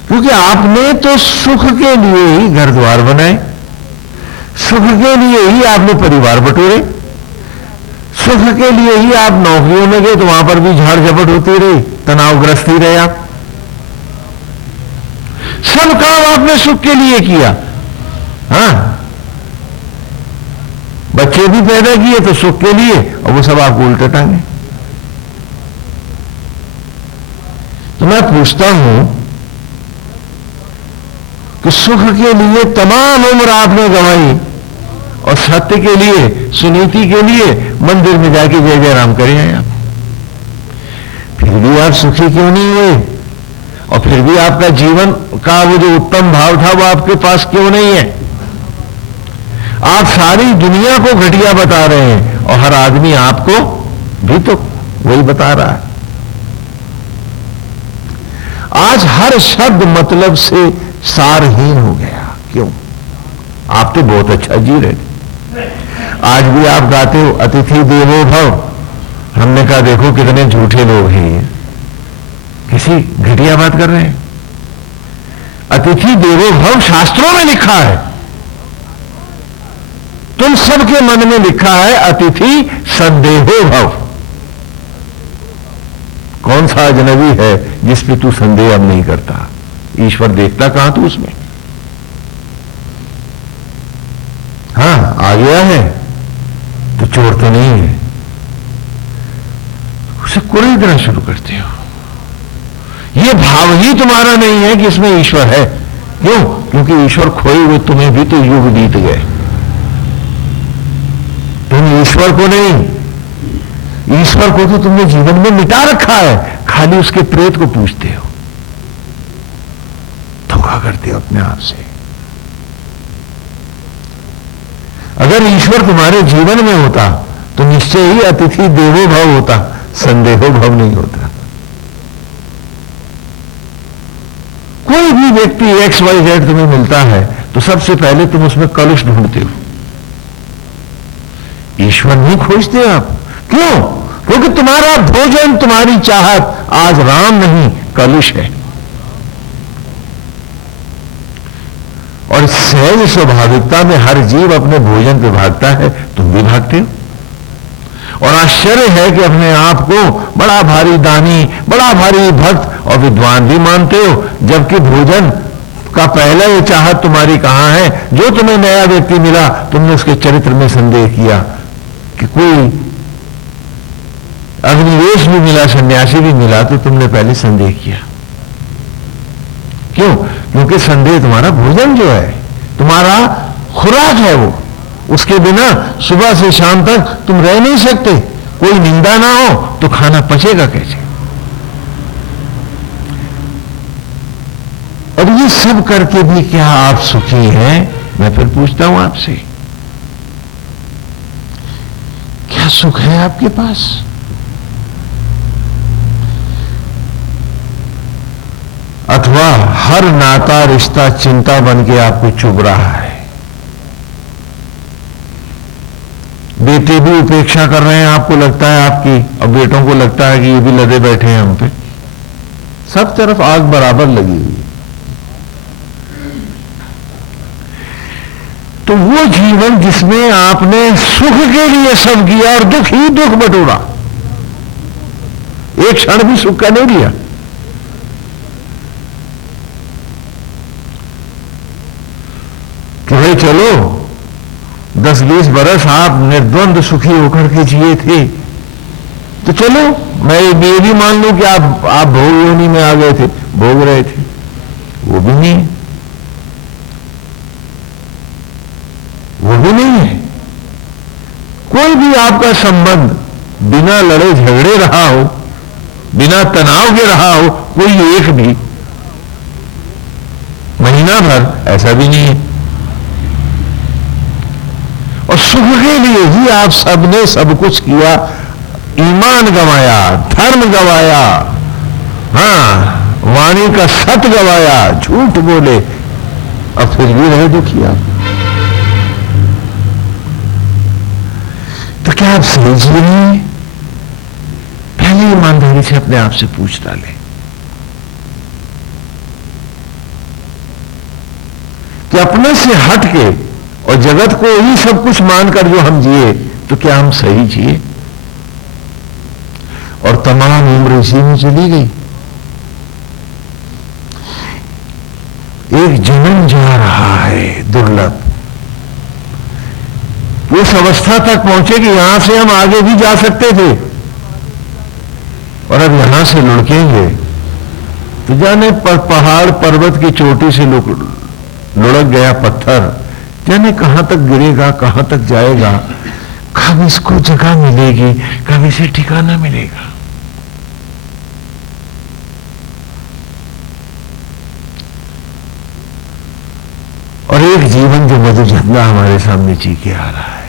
क्योंकि आपने तो सुख के लिए ही घर द्वार बनाए, सुख के लिए ही आपने परिवार बटोरे, सुख के लिए ही आप नौकरियों में गए तो वहां पर भी झाड़ झपट होती रही, तनावग्रस्त ही रहे आप। सब काम आपने सुख के लिए किया। हाँ, बच्चे भी पैदा किए तो सुख के लिए, और वो सब आपको उल्टे टांगे। तो मैं पूछता हूं कि सुख के लिए तमाम उम्र आपने गंवाई और सत्य के लिए, सुनीति के लिए मंदिर में जाके जय जय राम करें आप, फिर भी आप सुखी क्यों नहीं हुए? और फिर भी आपका जीवन का वो जो उत्तम भाव था वो आपके पास क्यों नहीं है? आप सारी दुनिया को घटिया बता रहे हैं और हर आदमी आपको भी तो वही बता रहा है। आज हर शब्द मतलब से सारहीन हो गया। क्यों? आप तो बहुत अच्छा जी रहे थे। आज भी आप गाते हो अतिथि देवो भव। हमने कहा देखो कितने झूठे लोग हैं ये, किसी घटिया बात कर रहे हैं। अतिथि देवो भव शास्त्रों में लिखा है, तुम सबके मन में लिखा है अतिथि संदेहो भव। कौन सा अजनबी है जिस पे तू संदेह अब नहीं करता? ईश्वर देखता कहां तू उसमें? हां, आ गया है तो चोर तो नहीं है, उसे कुरेदना शुरू करते हो। यह भाव ही तुम्हारा नहीं है कि इसमें ईश्वर है। क्यों? क्योंकि ईश्वर खोए हुए तुम्हें भी तो युग बीत गए। तुम ईश्वर को नहीं, ईश्वर को तो तुमने जीवन में मिटा रखा है, खाली उसके प्रेत को पूछते हो, धोखा करते हो अपने आप से। अगर ईश्वर तुम्हारे जीवन में होता तो निश्चय ही अतिथि देवो भव होता, संदेहो भव नहीं होता। कोई भी व्यक्ति XYZ तुम्हें मिलता है तो सबसे पहले तुम उसमें कलुष ढूंढते हो, ईश्वर नहीं खोजते आप। क्यों? क्योंकि तुम्हारा भोजन, तुम्हारी चाहत आज राम नहीं कलुष है। और सहज स्वाभाविकता में हर जीव अपने भोजन पे भागता है, तुम भी भागते हो। और आश्चर्य है कि अपने आप को बड़ा भारी दानी, बड़ा भारी भक्त और विद्वान भी मानते हो, जबकि भोजन का पहला ये चाहत तुम्हारी कहां है? जो तुम्हें नया व्यक्ति मिला तुमने उसके चरित्र में संदेह किया, कि कोई अग्निवेश भी मिला, सन्यासी भी मिला, तो तुमने पहले संदेह किया। क्यों? क्योंकि संदेह तुम्हारा भोजन जो है, तुम्हारा खुराक है, वो उसके बिना सुबह से शाम तक तुम रह नहीं सकते। कोई निंदा ना हो तो खाना पचेगा कैसे? और ये सब करके भी क्या आप सुखी हैं? मैं फिर पूछता हूं आपसे, क्या सुख है आपके पास? अथवा हर नाता रिश्ता चिंता बन के आपको चुभ रहा है? बेटे भी उपेक्षा कर रहे हैं, आपको लगता है आपकी, और बेटों को लगता है कि ये भी लदे बैठे हैं हम पे। सब तरफ आग बराबर लगी हुई है। तो वो जीवन जिसमें आपने सुख के लिए सब किया और दुख ही दुख बटोरा, एक क्षण भी सुख का नहीं लिया। कि भाई चलो 10-20 बरस आप निर्द्वंद सुखी होकर के जिए थे, तो चलो मैं ये भी मान लूं कि आप भोग योनि में आ गए थे, भोग रहे थे। वो भी नहीं है, वो भी नहीं है। कोई भी आपका संबंध बिना लड़े झगड़े रहा हो, बिना तनाव के रहा हो, कोई एक भी महीना भर, ऐसा भी नहीं है। और सुख के लिए ही आप सबने सब कुछ किया, ईमान गंवाया, धर्म गंवाया, हाँ, वाणी का सत गंवाया, झूठ बोले, अब फिर भी रहे दुखी आप। तो क्या आप सही जी रहे हैं? पहले ईमानदारी से अपने आप से पूछ डालें कि अपने से हट के और जगत को ही सब कुछ मानकर जो हम जिए, तो क्या हम सही जिए? और तमाम उम्र इसी में चली गई। एक जन्म जा रहा है दुर्लभ, उस अवस्था तक पहुंचे कि यहां से हम आगे भी जा सकते थे, और अब यहां से लुढ़केंगे तो जाने पहाड़ पर्वत की चोटी से लुढ़क गया पत्थर, जाने कहां तक गिरेगा, कहां तक जाएगा, कब इसको जगह मिलेगी, कब इसे ठिकाना मिलेगा। और एक जीवन जो मधु झंडा हमारे सामने जी के आ रहा है,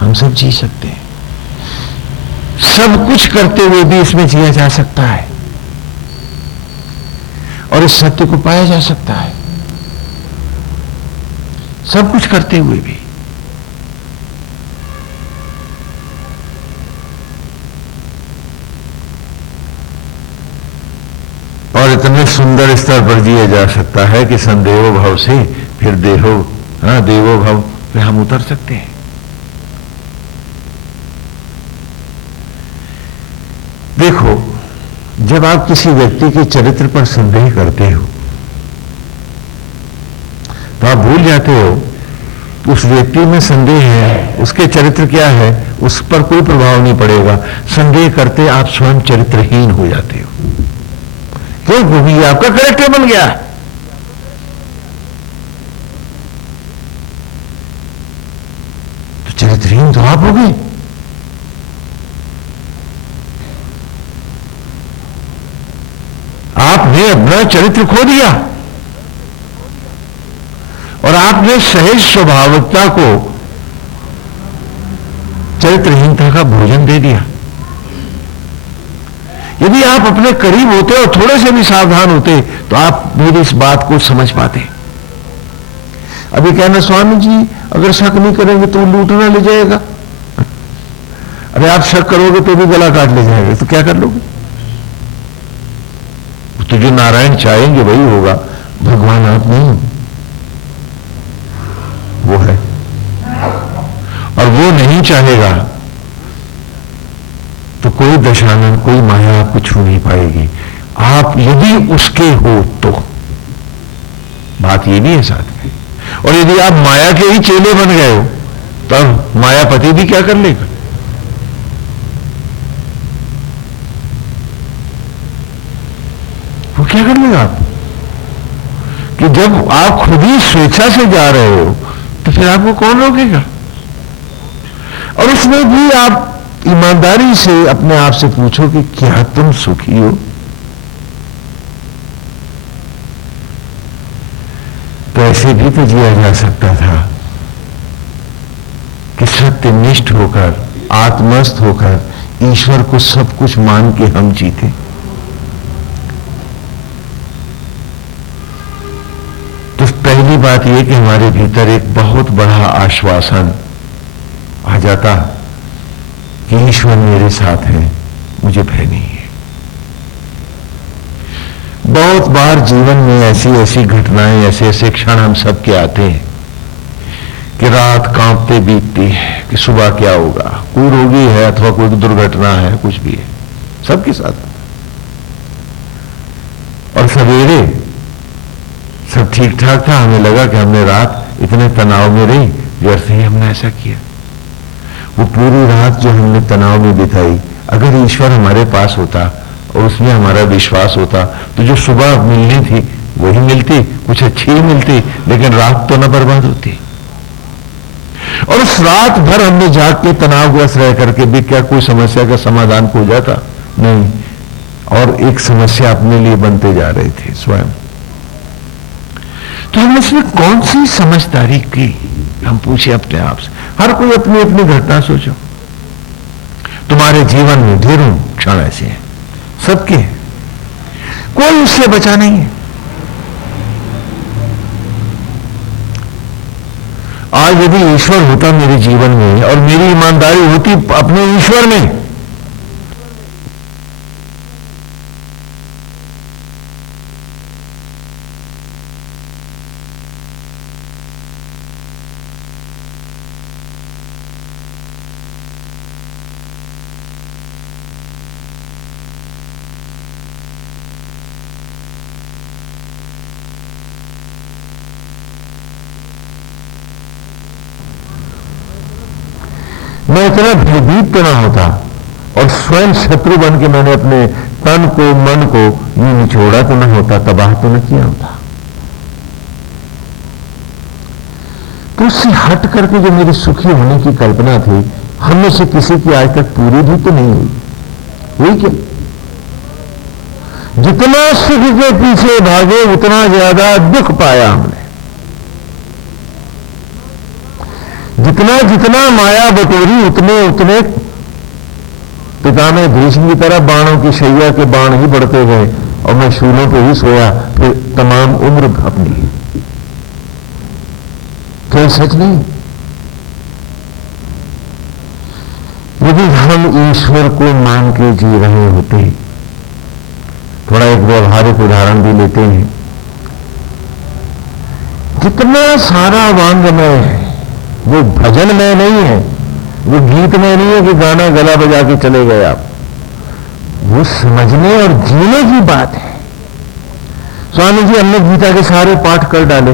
हम सब जी सकते हैं। सब कुछ करते हुए भी इसमें जिया जा सकता है और इस सत्य को पाया जा सकता है, सब कुछ करते हुए भी। और इतने सुंदर स्तर पर जिया जा सकता है कि संदेहो भव से फिर देहो, देवो भव पे हम उतर सकते हैं। देखो, जब आप किसी व्यक्ति के चरित्र पर संदेह करते हो तो आप भूल जाते हो उस व्यक्ति में संदेह है, उसके चरित्र क्या है, उस पर कोई प्रभाव नहीं पड़ेगा। संदेह करते आप स्वयं चरित्रहीन हो जाते हो। क्यों? क्योंकि आपका कैरेक्टर बन गया। तो चरित्रहीन तो आप हो गए। आपने अपना चरित्र खो दिया और आपने सहज स्वभावता को चरित्रहीनता का भोजन दे दिया। यदि आप अपने करीब होते और थोड़े से भी सावधान होते तो आप मेरी इस बात को समझ पाते। अभी कहना, स्वामी जी अगर शक नहीं करेंगे तो लूटना ले जाएगा। अरे आप शक करोगे तो भी गला काट ले जाएगा, तो क्या कर लोगे? तो जो नारायण चाहेंगे वही होगा, भगवान आप नहीं, वो है। और वो नहीं चाहेगा तो कोई दशानन, कोई माया आपको छू नहीं पाएगी। आप यदि उसके हो तो, बात ये भी है साथ में। और यदि आप माया के ही चेले बन गए हो तब मायापति भी क्या कर लेगा? वो क्या कर लेगा आप? कि जब आप खुद ही स्वेच्छा से जा रहे हो तो फिर आपको कौन रोकेगा? और उसमें भी आप ईमानदारी से अपने आप से पूछो कि क्या तुम सुखी हो? तो ऐसे भी तो जिया जा सकता था कि सत्यनिष्ठ होकर, आत्मस्थ होकर, ईश्वर को सब कुछ मान के हम जीते। तो पहली बात यह कि हमारे भीतर एक बहुत बड़ा आश्वासन आ जाता कि ईश्वर मेरे साथ है, मुझे भय नहीं है। बहुत बार जीवन में ऐसी ऐसी घटनाएं, ऐसे ऐसे क्षण हम सबके आते हैं कि रात कांपते बीतती है कि सुबह क्या होगा, कोई रोगी है अथवा कोई दुर्घटना है, कुछ भी है, सबके साथ। और सवेरे सब ठीक ठाक था, हमें लगा कि हमने रात इतने तनाव में रही, जैसे ही हमने ऐसा किया। वो पूरी रात जो हमने तनाव में बिताई, अगर ईश्वर हमारे पास होता और उसमें हमारा विश्वास होता तो जो सुबह मिलनी थी वही मिलती, कुछ अच्छी ही मिलती, लेकिन रात तो न बर्बाद होती। और उस रात भर हमने जाग के तनावग्रस्त रह करके भी क्या कोई समस्या का समाधान हो जाता? नहीं, और एक समस्या अपने लिए बनते जा रहे थे स्वयं। तो हमने इसमें कौन सी समझदारी की, हम पूछे अपने आप से। हर कोई अपनी अपनी घटना सोचो। तुम्हारे जीवन में ढेरों क्षण ऐसे हैं, सबके, कोई उससे बचा नहीं है। आज यदि ईश्वर होता मेरे जीवन में और मेरी ईमानदारी होती अपने ईश्वर में, मैं इतना भयभीत तो ना होता और स्वयं शत्रु बन के मैंने अपने तन को, मन को यूं निचोड़ा तो ना होता, तबाह तो न किया होता। तो उससे हट करके जो मेरी सुखी होने की कल्पना थी, हम में से किसी की आज तक पूरी भी तो नहीं हुई। हुई क्या? जितना सुख के पीछे भागे उतना ज्यादा दुख पाया हमने। जितना जितना माया बटोरी उतने उतने पिता में भीष्म की तरह बाणों की शैया के बाण ही बढ़ते गए और मैं शूलों पे ही सोया फिर तमाम उम्र अपनी। तो सच नहीं? यदि हम ईश्वर को मान के जी रहे होते, थोड़ा एक व्यवहारिक उदाहरण भी लेते हैं। जितना सारा वांग्मय है वो भजन में नहीं है, वो गीत में नहीं है कि गाना गला बजा के चले गए आप, वो समझने और जीने की बात है। स्वामी जी हमने गीता के सारे पाठ कर डाले,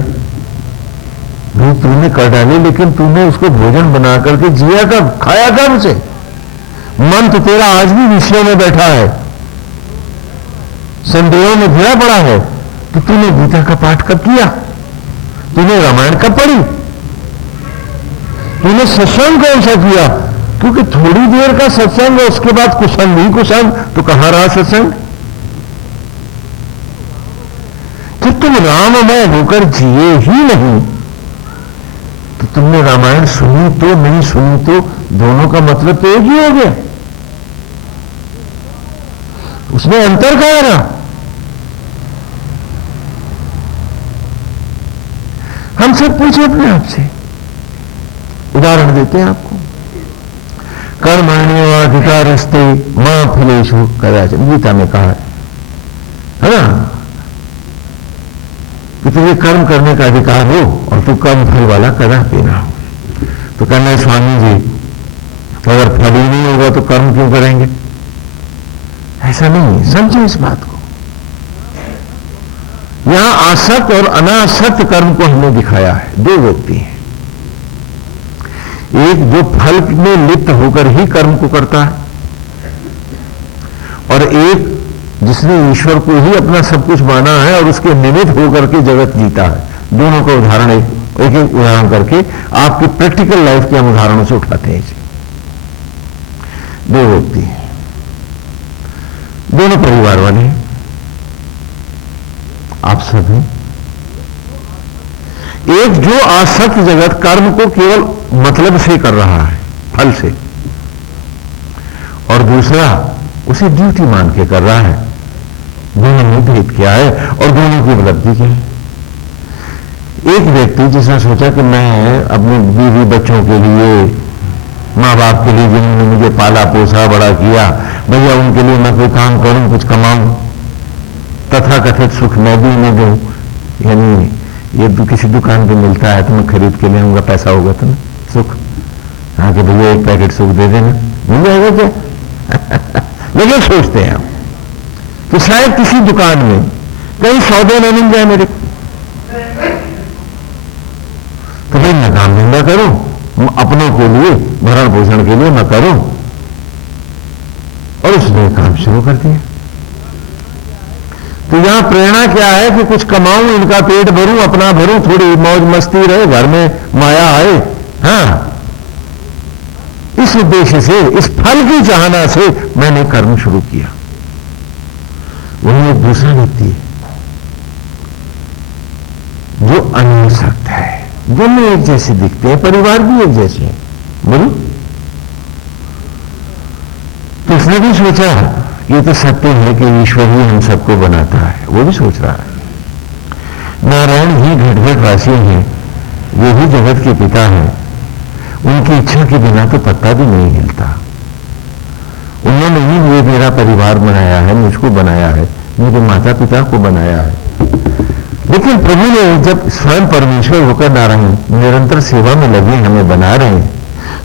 भाई तूने कर डाले, लेकिन तूने उसको भोजन बना करके जिया कब, खाया कब उसे? मन तो तेरा आज भी विषयों में बैठा है, संदेहों में घिरा पड़ा है। तो तूने गीता का पाठ कब किया? तूने रामायण कब पढ़ी? तूने सत्संग कौन सा किया? क्योंकि थोड़ी देर का सत्संग है, उसके बाद कुसंग ही कुसंग, तो कहां रहा सत्संग? जब तुम राममय होकर जिए ही नहीं तो तुमने रामायण सुनी तो नहीं सुनी तो दोनों का मतलब तो एक ही हो गया। उसमें अंतर क्या है? हम सब पूछे अपने आप से। उदाहरण देते हैं आपको। कर्मण्येवाधिकारस्ते मा फलेषु कदाचन, गीता में कहा है ना, कि तुझे कर्म करने का अधिकार हो और तू कर्म फल वाला कदापि ना हो। तो कहना है स्वामी जी अगर फल ही नहीं होगा तो कर्म क्यों करेंगे? ऐसा नहीं, समझो इस बात को। यहां आसक्त और अनासक्त कर्म को हमने दिखाया है। दो व्यक्ति हैं, एक जो फल में लिप्त होकर ही कर्म को करता है और एक जिसने ईश्वर को ही अपना सब कुछ माना है और उसके निमित्त होकर के जगत जीता है। दोनों का उदाहरण एक एक उदाहरण करके आपकी प्रैक्टिकल लाइफ के हम उदाहरणों से उठाते हैं इसे। दो व्यक्ति हैं, दोनों परिवार वाले हैं, आप सब हैं। एक जो आसक्त जगत कर्म को केवल मतलब से कर रहा है, फल से, और दूसरा उसे ड्यूटी मान के कर रहा है। दोनों में भेद क्या है और दोनों की उपलब्धि क्या है? एक व्यक्ति जिसने सोचा कि मैं अपने बीवी बच्चों के लिए, माँ बाप के लिए जिन्होंने मुझे पाला पोसा बड़ा किया, भैया उनके लिए मैं कोई काम करूं, कुछ कमाऊं, तथाकथित सुख मैं भी नहीं दूं, यानी ये किसी दुकान पे मिलता है तो मैं खरीद के ले आऊंगा, पैसा होगा तो ना सुख, हाँ कि भैया एक पैकेट सुख दे देना, मिल जाएगा क्या? लेकिन सोचते हैं हम कि शायद किसी दुकान में कहीं सौदे न मिल जाए मेरे, तो भाई मैं काम धंधा करूं, अपनों के लिए भरण पोषण के लिए मैं करूं, और उसने काम शुरू कर दिया। तो यहां प्रेरणा क्या है कि कुछ कमाऊं, इनका पेट भरूं, अपना भरूं, थोड़ी मौज मस्ती रहे, घर में माया आए, हाँ, इस उद्देश्य से, इस फल की चाहना से मैंने कर्म शुरू किया। वही एक दूसरा व्यक्ति है जो अनासक्त है, दोनों एक जैसे दिखते हैं, परिवार भी एक जैसे हैं, बोलो। तो उसने भी सोचा ये तो सत्य है कि ईश्वर ही हम सबको बनाता है, वो भी सोच रहा है। नारायण ही घट घट वासी हैं, वो भी जगत के पिता हैं, उनकी इच्छा के बिना तो पत्ता भी नहीं हिलता। उन्होंने ही ये मेरा परिवार बनाया है, मुझको बनाया है, मेरे माता पिता को बनाया है। लेकिन प्रभु ने जब स्वयं परमेश्वर होकर नारायण निरंतर सेवा में लगे हमें बना रहे हैं,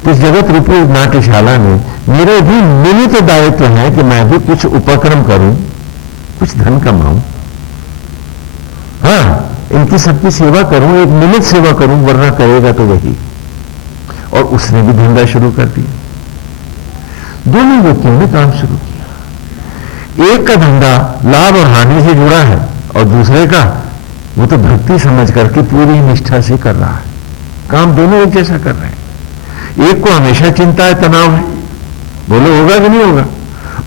तो इस जगत रूपी नाट्यशाला में मेरे भी निमित्त दायित्व है कि मैं भी कुछ उपक्रम करूं, कुछ धन कमाऊं, हाँ, इनकी सबकी सेवा करूं, एक निमित्त सेवा करूं, वरना करेगा तो वही। और उसने भी धंधा शुरू कर दिया। दोनों व्यक्तियों ने काम शुरू किया। एक का धंधा लाभ और हानि से जुड़ा है, और दूसरे का वो तो भक्ति समझ करके पूरी निष्ठा से कर रहा है। काम दोनों एक जैसा कर रहे हैं। एक को हमेशा चिंता है, तनाव है, बोलो होगा कि नहीं होगा,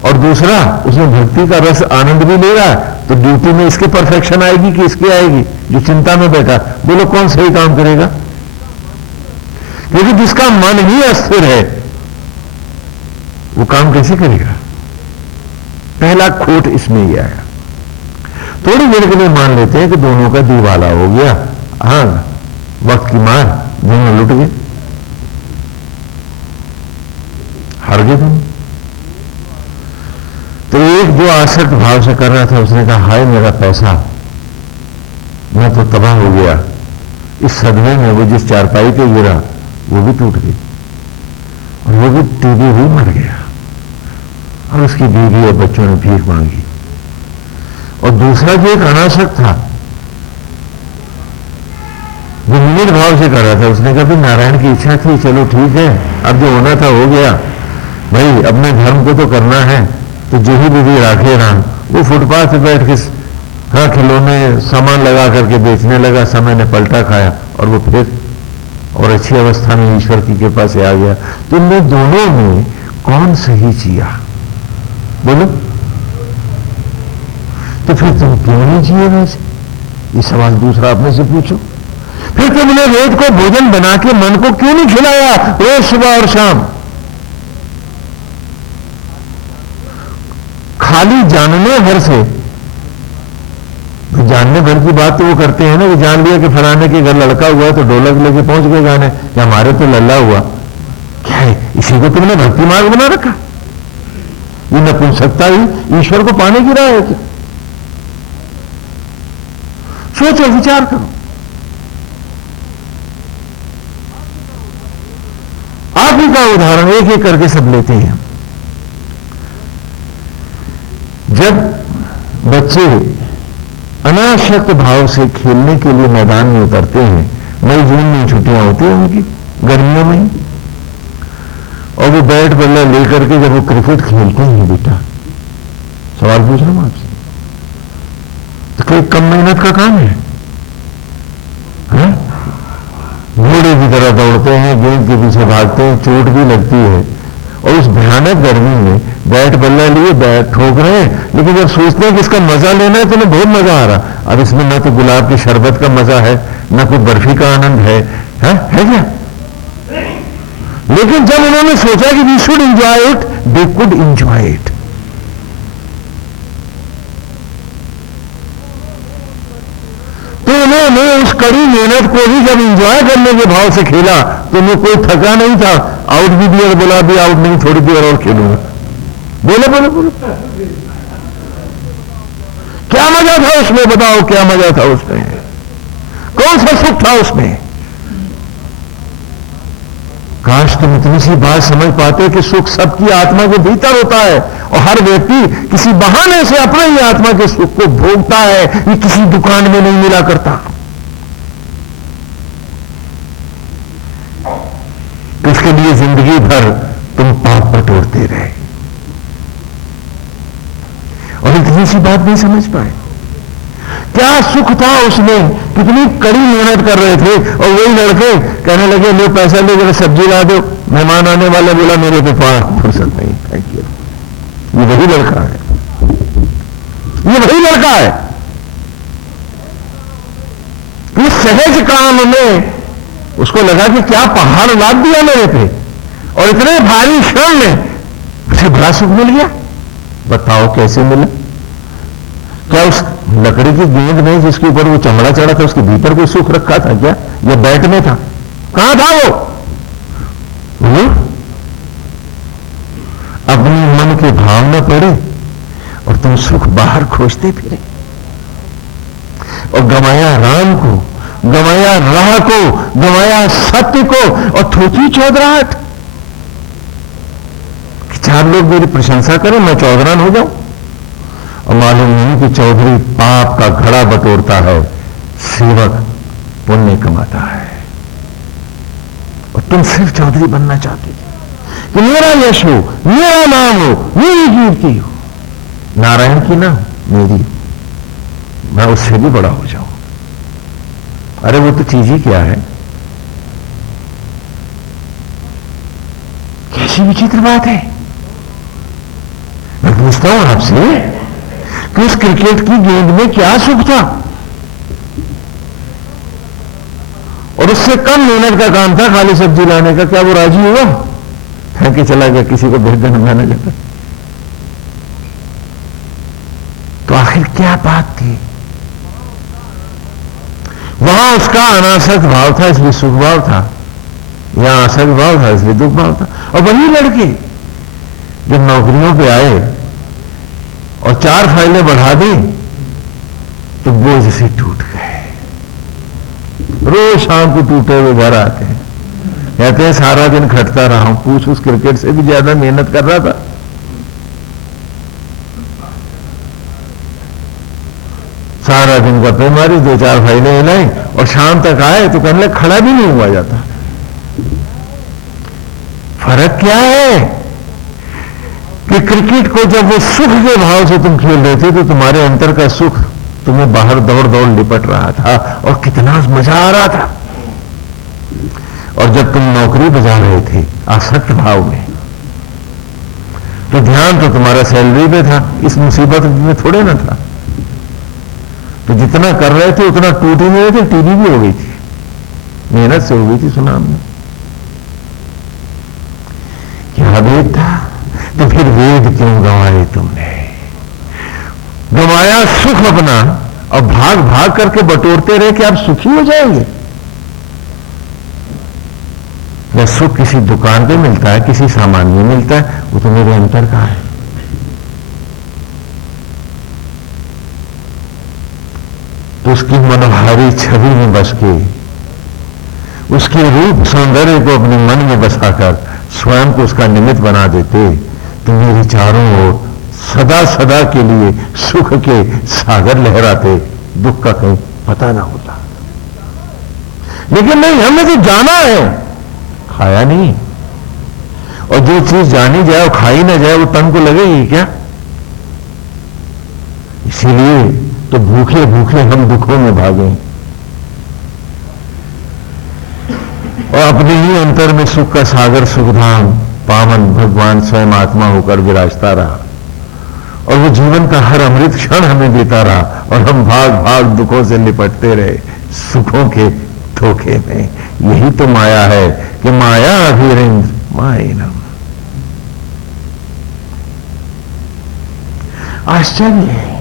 और दूसरा उसमें भक्ति का रस आनंद भी ले रहा है, तो ड्यूटी में इसके परफेक्शन आएगी कि इसकी आएगी? जो चिंता में बैठा, बोलो कौन सही काम करेगा? क्योंकि जिसका मन ही अस्थिर है वो काम कैसे करेगा? पहला खोट इसमें ही आया। थोड़ी देर के लिए मान लेते हैं कि दोनों का दीवाला हो गया, हाँ, वक्त की मार, दोनों लुट गए, हार गए दोनों। तो एक जो आसक्त भाव से कर रहा था, उसने कहा हाय मेरा पैसा, मैं तो तबाह हो गया। इस सदमे में वो जिस चारपाई पे गिरा वो भी टूट गई, और वो भी टीबी हुई मर गया, और उसकी बीवी और बच्चों ने भीख मांगी। और दूसरा जो एक अनासक्त था, वो निमित्त भाव से कर रहा था, उसने कहा भी नारायण की इच्छा थी, चलो ठीक है, अब जो होना था हो गया, भाई अपने धर्म को तो करना है, तो जो ही विधि राखे राम। वो फुटपाथ पे बैठ के हाँ खिलौने सामान लगा करके बेचने लगा, समय ने पलटा खाया, और वो फिर और अच्छी अवस्था में ईश्वर की कृपा से आ गया। तो इन दोनों में कौन सही जिया? बोलो, तो फिर तुम क्यों नहीं जिए वैसे? ये सवाल दूसरा अपने से पूछो। फिर तुमने वेद को भोजन बना के मन को क्यों नहीं खिलाया रोज सुबह और शाम? खाली जानने भर से, जानने भर की बात तो वो करते हैं ना कि जान लिया कि फलाने के घर लड़का हुआ तो ढोलक लेके पहुंच गए गाने, कि हमारे तो लल्ला हुआ। क्या है, इसी को तुमने भक्ति मार्ग बना रखा? ये नपुंसकता ही ईश्वर को पाने की राह है क्या? सोचो, विचार करो। आप ही का उदाहरण एक एक करके सब लेते हैं। जब बच्चे अनासक्त भाव से खेलने के लिए मैदान में उतरते हैं, मई जून में छुट्टियां होती हैं उनकी, गर्मियों में ही, और वो बैट बल्ला लेकर के जब वो क्रिकेट खेलते हैं, बेटा सवाल पूछ रहा हूं आपसे, तो कोई कम मेहनत का काम है? घोड़े की तरह दौड़ते हैं, गेंद के पीछे भागते हैं, चोट भी लगती है, और उस भयानक गर्मी में बैट बल्ला लिए बैट ठोक रहे हैं, लेकिन जब सोचते हैं कि इसका मजा लेना है तो उन्हें बहुत मजा आ रहा। अब इसमें ना तो गुलाब के शरबत का मजा है, ना कोई बर्फी का आनंद है क्या? लेकिन जब उन्होंने सोचा कि we should enjoy it, they could enjoy it. तो उन्होंने उस कड़ी मेहनत को ही जब एंजॉय करने के भाव से खेला, तो उन्हें कोई थका नहीं था। आउट भी दिया, बोला भी आउट नहीं, थोड़ी देर और खेलूंगा। बोलो बोलो बोलो। क्या मजा था उसमें, बताओ क्या मजा था उसमें, कौन सा सुख था उसमें। काश तुम इतनी सी बात समझ पाते कि सुख सबकी आत्मा के भीतर होता है और हर व्यक्ति किसी बहाने से अपने ही आत्मा के सुख को भोगता है, ये किसी दुकान में नहीं मिला करता। इसके लिए जिंदगी भर तुम पाप बटोरते रहे और इतनी सी बात नहीं समझ पाए। क्या सुख था उसमें, कितनी कड़ी मेहनत कर रहे थे और वही लड़के कहने लगे लो पैसा ले जरा सब्जी ला दो, मेहमान आने वाला बोला मेरे को फुर्सत नहीं, थैंक यू। ये वही लड़का है, ये वही लड़का है। इस सहज काम में उसको लगा कि क्या पहाड़ लाद दिया मेरे पे और इतने भारी क्षण में उसे बड़ा सुख मिल गया। बताओ कैसे मिला? क्या उस लकड़ी की गेंद में जिसके ऊपर वो चमड़ा चढ़ा था उसके भीतर कोई सुख रखा था क्या, या बैट में था? कहां था वो? अपनी मन के भाव में पड़े और तुम सुख बाहर खोजते फिरे और गंवाया राम को, गंवाया राह को, गंवाया सत्य को और थोची चौधराहट कि चार लोग मेरी प्रशंसा करें मैं चौधरान हो जाऊं। और मालूम नहीं कि चौधरी पाप का घड़ा बटोरता है, सेवक पुण्य कमाता है। और तुम सिर्फ चौधरी बनना चाहते थे कि मेरा यश हो, मेरा नाम हो, मेरी कीर्ति हो, नारायण की ना मेरी, मैं उससे भी बड़ा हो जाऊं। अरे वो तो चीज ही क्या है, कैसी विचित्र बात है। मैं पूछता हूं आपसे कि उस क्रिकेट की गेंद में क्या सुख था और उससे कम मेहनत का काम था खाली सब्जी लाने का, क्या वो राजी हुआ? फेंक के चला गया, किसी को भेज देना मैंने जाता। तो आखिर क्या बात थी वहां? उसका अनासक्त भाव था इसलिए सुख भाव था, यहां आसक्त भाव था इसलिए दुख भाव था। और वही लड़के जब नौकरियों पे आए और 4 फाइलें बढ़ा दी तो बोझ से टूट गए। रोज शाम को टूटे हुए घर आते हैं, कहते हैं सारा दिन खटता रहा हूं। पूछ, उस क्रिकेट से भी ज्यादा मेहनत कर रहा था। सारा दिन गप्पे मारी, 2-4 फाइलें हिलाई और शाम तक आए तो कहने लगे खड़ा भी नहीं हुआ जाता। फर्क क्या है कि क्रिकेट को जब वो सुख के भाव से तुम खेल रहे थे तो तुम्हारे अंतर का सुख तुम्हें बाहर दौड़ दौड़ लिपट रहा था और कितना मजा आ रहा था। और जब तुम नौकरी बजा रहे थे आसक्त भाव में तो ध्यान तो तुम्हारा सैलरी पे था, इस मुसीबत में थोड़े ना था। तो जितना कर रहे थे उतना टूट ही रहे थे, टीवी भी हो गई थी, मेहनत से हो गई थी। सुना हमने क्या वेद था? तो फिर वेद क्यों गंवाए तुमने? गंवाया सुख अपना और भाग भाग करके बटोरते रहे कि आप सुखी हो जाएंगे। या सुख किसी दुकान पे मिलता है, किसी सामान में मिलता है, वो तो मेरे अंतर का है। तो उसकी मनोहारी छवि में बस के, उसके रूप सौंदर्य को अपने मन में बसाकर स्वयं को उसका निमित्त बना देते तो मेरे चारों ओर सदा सदा के लिए सुख के सागर लहराते, दुख का कहीं पता ना होता। लेकिन नहीं, हमने तो जाना है, खाया नहीं। और जो चीज जानी जाए और खाई ना जाए वो तन को लगेगी क्या? इसीलिए तो भूखे भूखे हम दुखों में भागे और अपने ही अंतर में सुख का सागर सुखधाम पावन भगवान स्वयं आत्मा होकर विराजता रहा और वो जीवन का हर अमृत क्षण हमें देता रहा और हम भाग भाग दुखों से निपटते रहे सुखों के धोखे में। यही तो माया है कि माया अभिरिंद माइनम। आश्चर्य है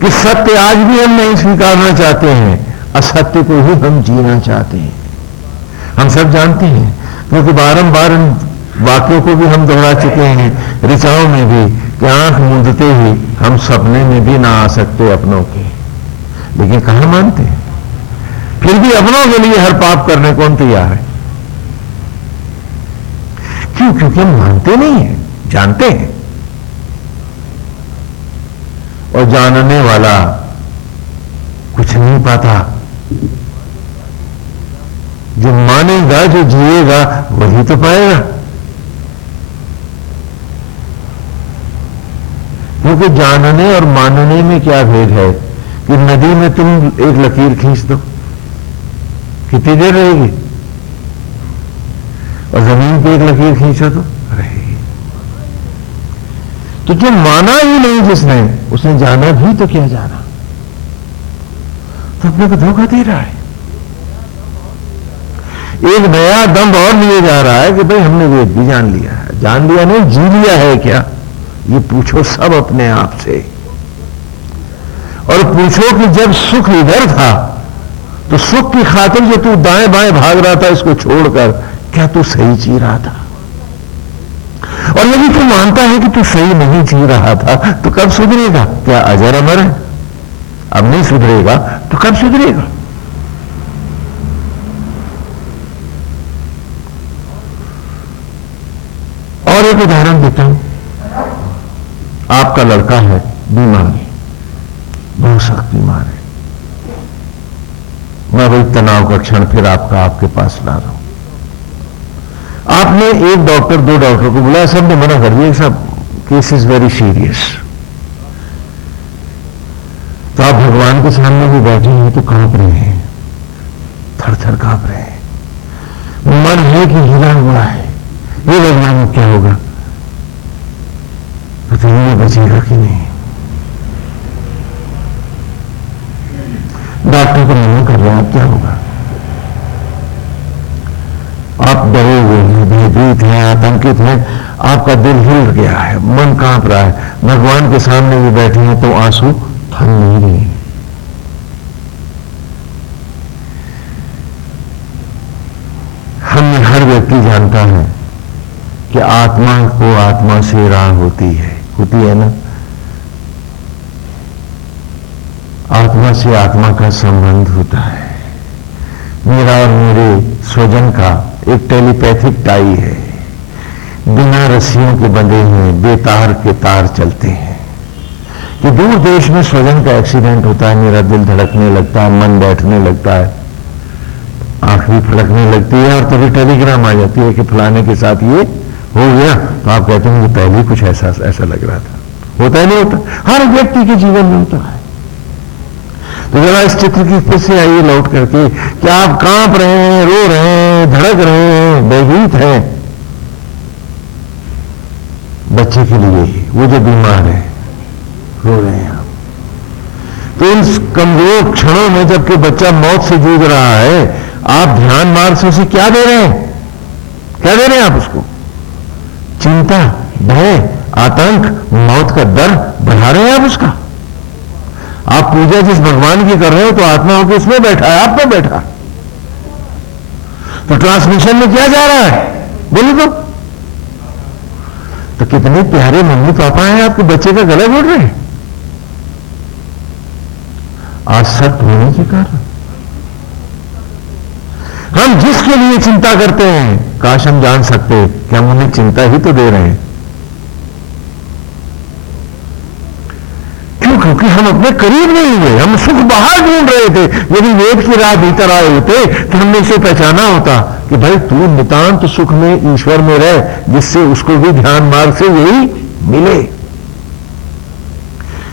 कि सत्य आज भी हम नहीं स्वीकारना चाहते हैं, असत्य को ही हम जीना चाहते हैं। हम सब जानते हैं क्योंकि बारंबार इन वाक्यों को भी हम दोहरा चुके हैं ऋचाओं में भी कि आंख मूंदते ही हम सपने में भी ना आ सकते अपनों के, लेकिन कहां मानते हैं, फिर भी अपनों के लिए हर पाप करने कौन तैयार है? क्यों? क्योंकि हम मानते नहीं हैं, जानते हैं। और जानने वाला कुछ नहीं पाता, जो मानेगा, जो जिएगा, वही तो पाएगा। क्योंकि जानने और मानने में क्या भेद है कि नदी में तुम एक लकीर खींच दो, कितनी देर रहेगी? और जमीन पे एक लकीर खींचो तो रहेगी। तो जो माना ही नहीं जिसने, उसने जाना भी तो क्या जाना, तो अपने को धोखा दे रहा है। एक नया दम और लिए जा रहा है कि भाई हमने वेद भी जान लिया है। जान लिया नहीं, जी लिया है क्या? ये पूछो सब अपने आप से। और पूछो कि जब सुख इधर था तो सुख की खातिर जो तू दाएं बाएं भाग रहा था इसको छोड़कर, क्या तू सही जी रहा था? और यदि तू मानता है कि तू सही नहीं जी रहा था तो कब सुधरेगा? क्या अजर अमर है? अब नहीं सुधरेगा तो कब सुधरेगा? और एक उदाहरण देता हूं। आपका लड़का है, बीमार है, बहुत सख्त बीमार है। मैं वही तनाव का क्षण फिर आपके पास ला रहा हूं। आपने एक डॉक्टर, दो डॉक्टर को बुलाया, सबने मना कर दिया, सब केस इज वेरी सीरियस। तो आप भगवान के सामने भी बैठे हैं तो कांप रहे हैं, थर थर कांप रहे हैं। मन है कि हिला हुआ है, ये भगवान क्या होगा, बताइए बचेगा कि नहीं? डॉक्टर को मना कर रहा है, क्या होगा? आप डरे हुए हैं, भयभीत हैं, आतंकित हैं, आपका दिल हिल गया है, मन कांप रहा है। भगवान के सामने भी बैठे हैं तो आंसू थम नहीं रहे। हम हर व्यक्ति जानता है कि आत्मा को आत्मा से राह होती है ना। आत्मा से आत्मा का संबंध होता है। मेरा और मेरे स्वजन का एक टेलीपैथिक टाई है, बिना रस्सियों के बंधे हैं, बेतार के तार चलते हैं। कि दूर देश में स्वजन का एक्सीडेंट होता है, मेरा दिल धड़कने लगता है, मन बैठने लगता है, आंख भी फड़कने लगती है, और तभी टेलीग्राम आ जाती है कि फलाने के साथ ये हो गया। तो आप कहते हैं कि पहले कुछ ऐसा लग रहा था। होता है नहीं होता? हर व्यक्ति के जीवन में होता है। तो जरा इस चित्र की फिर से आइए लौट करके कि आप कांप रहे हैं, रो रहे हैं, धड़क रहे हैं, भयभीत हैं बच्चे के लिए, वो जो बीमार है, रो रहे हैं आप। तो इन कमजोर क्षणों में जबकि बच्चा मौत से जूझ रहा है, आप ध्यान मार्ग से उसे क्या दे रहे हैं? क्या दे रहे हैं आप उसको? चिंता, भय, आतंक, मौत का डर बढ़ा रहे हैं आप उसका। आप पूजा जिस भगवान की कर रहे हो तो आत्मा होकर उसमें बैठा है, आप में बैठा। तो ट्रांसमिशन में क्या जा रहा है बोलिए तो कितने प्यारे मम्मी पापा हैं आपके बच्चे का गला घोट रहे हैं आसक्त होने के कारण। हम जिसके लिए चिंता करते हैं, काश हम जान सकते कि हम उन्हें चिंता ही तो दे रहे हैं। क्यों? क्योंकि हम अपने करीब नहीं हुए, हम सुख बाहर ढूंढ रहे थे। यदि वेद की राह भीतर आए होते तो हमने इसे पहचाना होता कि भाई तू नितांत सुख में, ईश्वर में रह, जिससे उसको भी ध्यान मार्ग से यही मिले।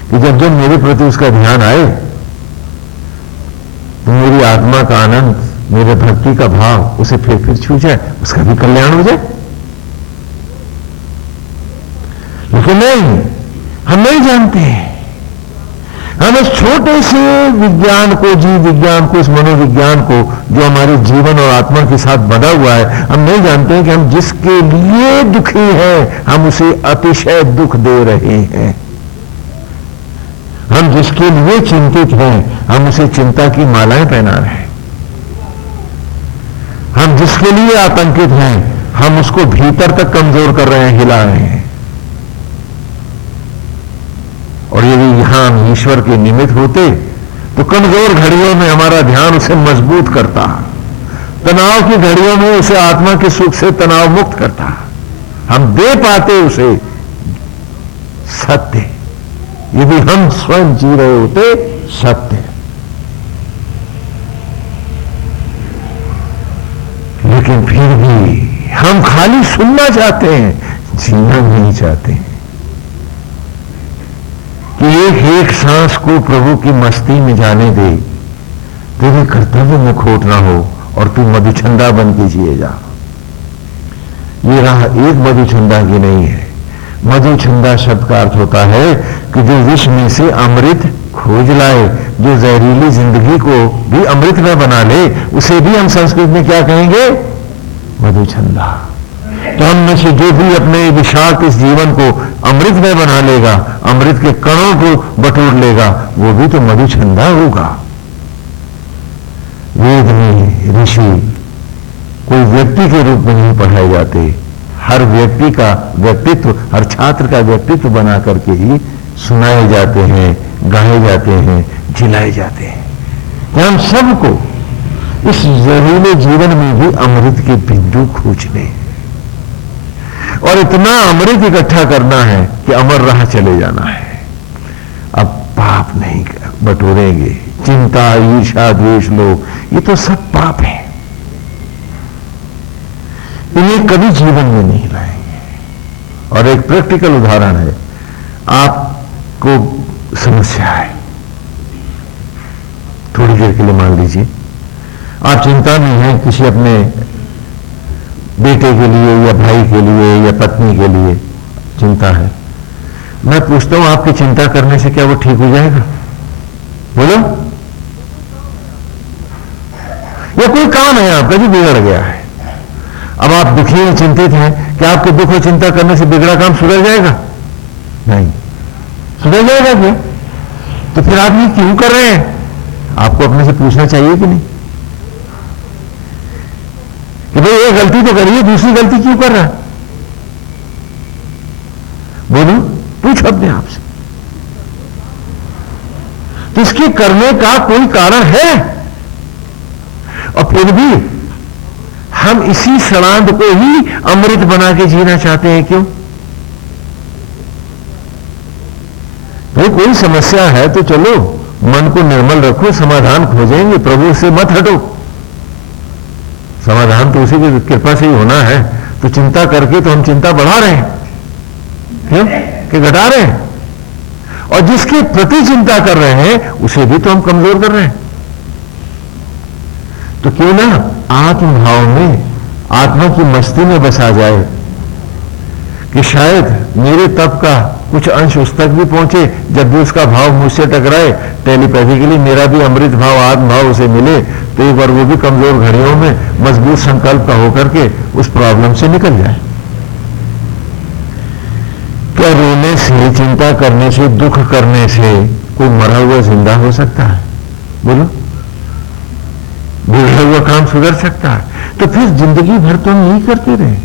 कि जब जब मेरे प्रति उसका ध्यान आए तो मेरी आत्मा का आनंद, मेरे भक्ति का भाव उसे फिर छू जाए, उसका भी कल्याण हो जाए। लेकिन नहीं, हम नहीं जानते हैं। हम इस छोटे से विज्ञान को, जीव विज्ञान को, इस मनोविज्ञान को जो हमारे जीवन और आत्मा के साथ बंधा हुआ है, हम नहीं जानते हैं कि हम जिसके लिए दुखी हैं हम उसे अतिशय दुख दे रहे हैं। हम जिसके लिए चिंतित हैं हम उसे चिंता की मालाएं पहना रहे हैं। हम जिसके लिए आतंकित हैं हम उसको भीतर तक कमजोर कर रहे हैं, हिला रहे हैं। और यदि यहां हम ईश्वर के निमित्त होते तो कमजोर घड़ियों में हमारा ध्यान उसे मजबूत करता, तनाव की घड़ियों में उसे आत्मा के सुख से तनाव मुक्त करता, हम दे पाते उसे सत्य, यदि हम स्वयं जी रहे होते सत्य। लेकिन फिर भी हम खाली सुनना चाहते हैं, जीना नहीं चाहते कि एक एक सांस को प्रभु की मस्ती में जाने दे, तेरे कर्तव्य में खोट ना हो और तू मधुचंदा बन के जिए जा। ये राह एक मधुचंदा की नहीं है। मधुचंदा शब्द का अर्थ होता है कि जो विष में से अमृत खोज लाए, जो जहरीली जिंदगी को भी अमृत में बना ले, उसे भी हम संस्कृत में क्या कहेंगे? मधुचंदा। तो हम में से जो भी अपने विषाक्त इस जीवन को अमृत में बना लेगा, अमृत के कणों को बटोर लेगा, वो भी तो मधुचंदा होगा। वेद में ऋषि कोई व्यक्ति के रूप में नहीं पढ़ाए जाते, हर व्यक्ति का व्यक्तित्व, हर छात्र का व्यक्तित्व बना करके ही सुनाए जाते हैं, गाए जाते हैं, जिलाए जाते हैं कि हम सबको इस जहरीले जीवन में भी अमृत के बिंदु खोजने और इतना अमृत इकट्ठा करना है कि अमर राह चले जाना है। अब पाप नहीं बटोरेंगे, चिंता, ईर्ष्या, द्वेष, लोभ, ये तो सब पाप है, इन्हें कभी जीवन में नहीं लाएंगे। और एक प्रैक्टिकल उदाहरण है, आपको समस्या है, थोड़ी देर के लिए मान लीजिए आप चिंता में हैं किसी अपने बेटे के लिए या भाई के लिए या पत्नी के लिए चिंता है। मैं पूछता हूं आपकी चिंता करने से क्या वो ठीक हो जाएगा? बोलो। या कोई काम है आपका जो बिगड़ गया है, अब आप दुखी हैं, चिंतित हैं, क्या आपके दुख और चिंता करने से बिगड़ा काम सुधर जाएगा? नहीं सुधर जाएगा क्यों? तो फिर आप ये क्यों कर रहे हैं? आपको अपने से पूछना चाहिए कि नहीं कि भाई ये गलती तो करिए, दूसरी गलती क्यों कर रहा है? बोलो, पूछो अपने आप से। तो इसके करने का कोई कारण है, और फिर भी हम इसी सड़ांध को ही अमृत बना के जीना चाहते हैं। क्यों? भाई कोई समस्या है तो चलो मन को निर्मल रखो, समाधान खोजेंगे, प्रभु से मत हटो। समाधान तो उसी की कृपा से ही होना है। तो चिंता करके तो हम चिंता बढ़ा रहे हैं, क्यों कि घटा रहे हैं, और जिसके प्रति चिंता कर रहे हैं उसे भी तो हम कमजोर कर रहे हैं। तो क्यों ना आत्म भाव में, आत्मा की मस्ती में बसा जाए कि शायद मेरे तप का कुछ अंश उस तक भी पहुंचे, जब भी उसका भाव मुझसे टकराए, टेलीपैथिकली मेरा भी अमृत भाव, आत्म भाव उसे मिले, तो एक बार वो भी कमजोर घड़ियों में मजबूत संकल्प का होकर के उस प्रॉब्लम से निकल जाए। क्या रोने से, चिंता करने से, दुख करने से कोई मरा हुआ जिंदा हो सकता है? बोलो, बिगड़ा हुआ काम सुधर सकता है? तो फिर जिंदगी भर तो हम यही करते रहे।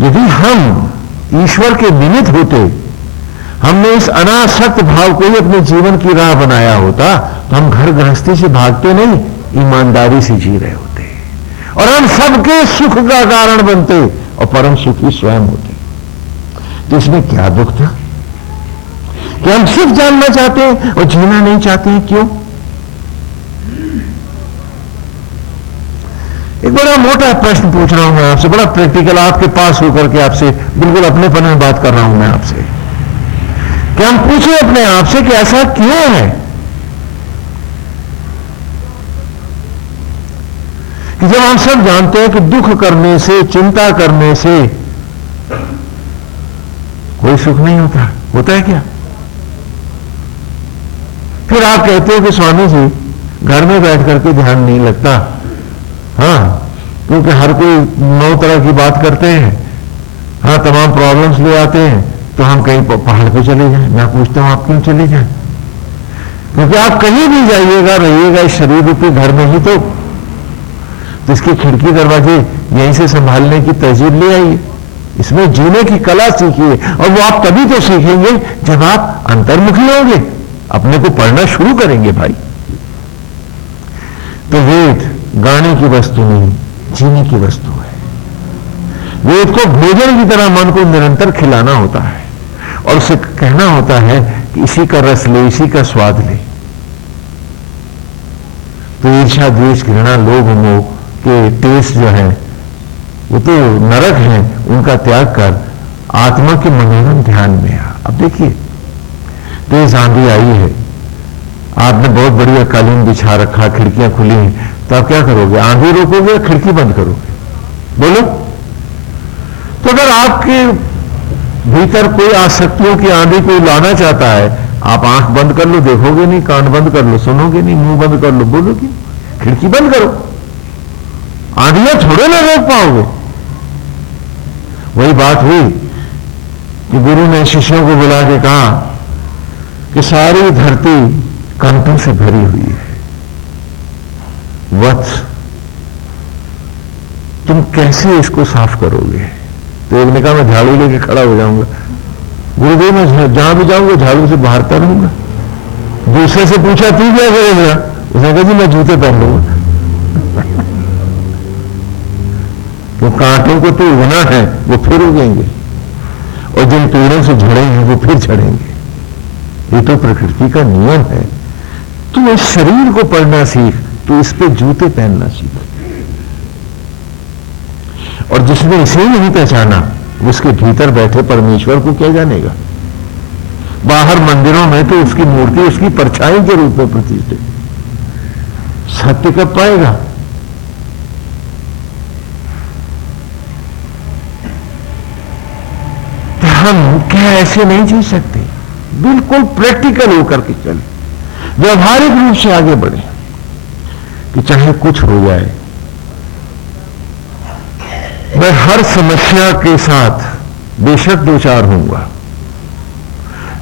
यदि हम ईश्वर के निमित्त होते, हमने इस अनासक्त भाव को ही अपने जीवन की राह बनाया होता, तो हम घर गृहस्थी से भागते नहीं, ईमानदारी से जी रहे होते, और हम सबके सुख का कारण बनते और परम सुखी स्वयं होते। तो इसमें क्या दुख था कि हम सिर्फ जानना चाहते हैं और जीना नहीं चाहते हैं? क्यों? एक बड़ा मोटा प्रश्न पूछ रहा हूं मैं आपसे, बड़ा प्रैक्टिकल, आपके पास होकर के आपसे बिल्कुल अपनेपन में बात कर रहा हूं मैं आपसे। क्या हम पूछें अपने आप से कि ऐसा क्यों है कि जब हम सब जानते हैं कि दुख करने से, चिंता करने से कोई सुख नहीं होता, होता है क्या? फिर आप कहते हो कि स्वामी जी घर में बैठ करके ध्यान नहीं लगता। हाँ, क्योंकि हर कोई 9 तरह की बात करते हैं, हाँ तमाम प्रॉब्लम्स ले आते हैं, तो हम कहीं पहाड़ पे चले जाएं। मैं पूछता हूं आप क्यों चले जाएं? क्योंकि आप कहीं भी जाइएगा, रहिएगा इस शरीर रूपी घर में ही, तो इसकी खिड़की दरवाजे यहीं से संभालने की तहजीब ले आइए। इसमें जीने की कला सीखिए, और वो आप तभी तो सीखेंगे जब आप अंतर्मुखी होंगे, अपने को पढ़ना शुरू करेंगे भाई। तो वेद गाने की वस्तु नहीं, जीने की वस्तु है। वेद को भोजन की तरह मन को निरंतर खिलाना होता है, और उसे कहना होता है कि इसी का रस ले, इसी का स्वाद ले। तो ईर्ष्या, द्वेष, घृणा, लोभ, मोह के टेस्ट जो है वो तो नरक है, उनका त्याग कर आत्मा के मनोरम ध्यान में आ। अब देखिए, तेज आंधी आई है, आपने बहुत बढ़िया कालीन बिछा रखा, खिड़कियां खुली हैं, तो आप क्या करोगे? आंधी रोकोगे या खिड़की बंद करोगे? बोलो। तो अगर आपके भीतर कोई आसक्तियों की आंधी कोई लाना चाहता है, आप आंख बंद कर लो, देखोगे नहीं, कान बंद कर लो, सुनोगे नहीं, मुंह बंद कर लो, बोलोगे, खिड़की बंद करो, आंधियां थोड़े ना रोक पाओगे। वही बात हुई कि गुरु ने शिष्यों को बुला के कहा कि सारी धरती कंटों से भरी हुई है, वत्स तुम कैसे इसको साफ करोगे? तो एक ने कहा मैं झाड़ू लेके खड़ा हो जाऊंगा। गुरुदेव मैं जहां भी जाऊंगा झाड़ू से बाहरता रहूंगा। दूसरे से पूछा तू क्या करेगा? उसने कहा जी मैं जूते पहन लूंगा। वो कांटों को तो उगना है, वो फिर उगेंगे, और जिन पेड़ों से झड़ेंगे वो फिर झड़ेंगे। ये तो प्रकृति का नियम है। तू इस शरीर को पढ़ना सीख, तू इस पे जूते पहनना सीख। और जिसने इसे नहीं पहचाना, उसके भीतर बैठे परमेश्वर को क्या जानेगा? बाहर मंदिरों में तो उसकी मूर्ति उसकी परछाई के रूप में प्रतिष्ठित, सत्य कब पाएगा? हम क्या ऐसे नहीं जी सकते? बिल्कुल प्रैक्टिकल होकर के चले, व्यवहारिक रूप से आगे बढ़े कि चाहे कुछ हो जाए, मैं हर समस्या के साथ बेशक दो चार होऊंगा,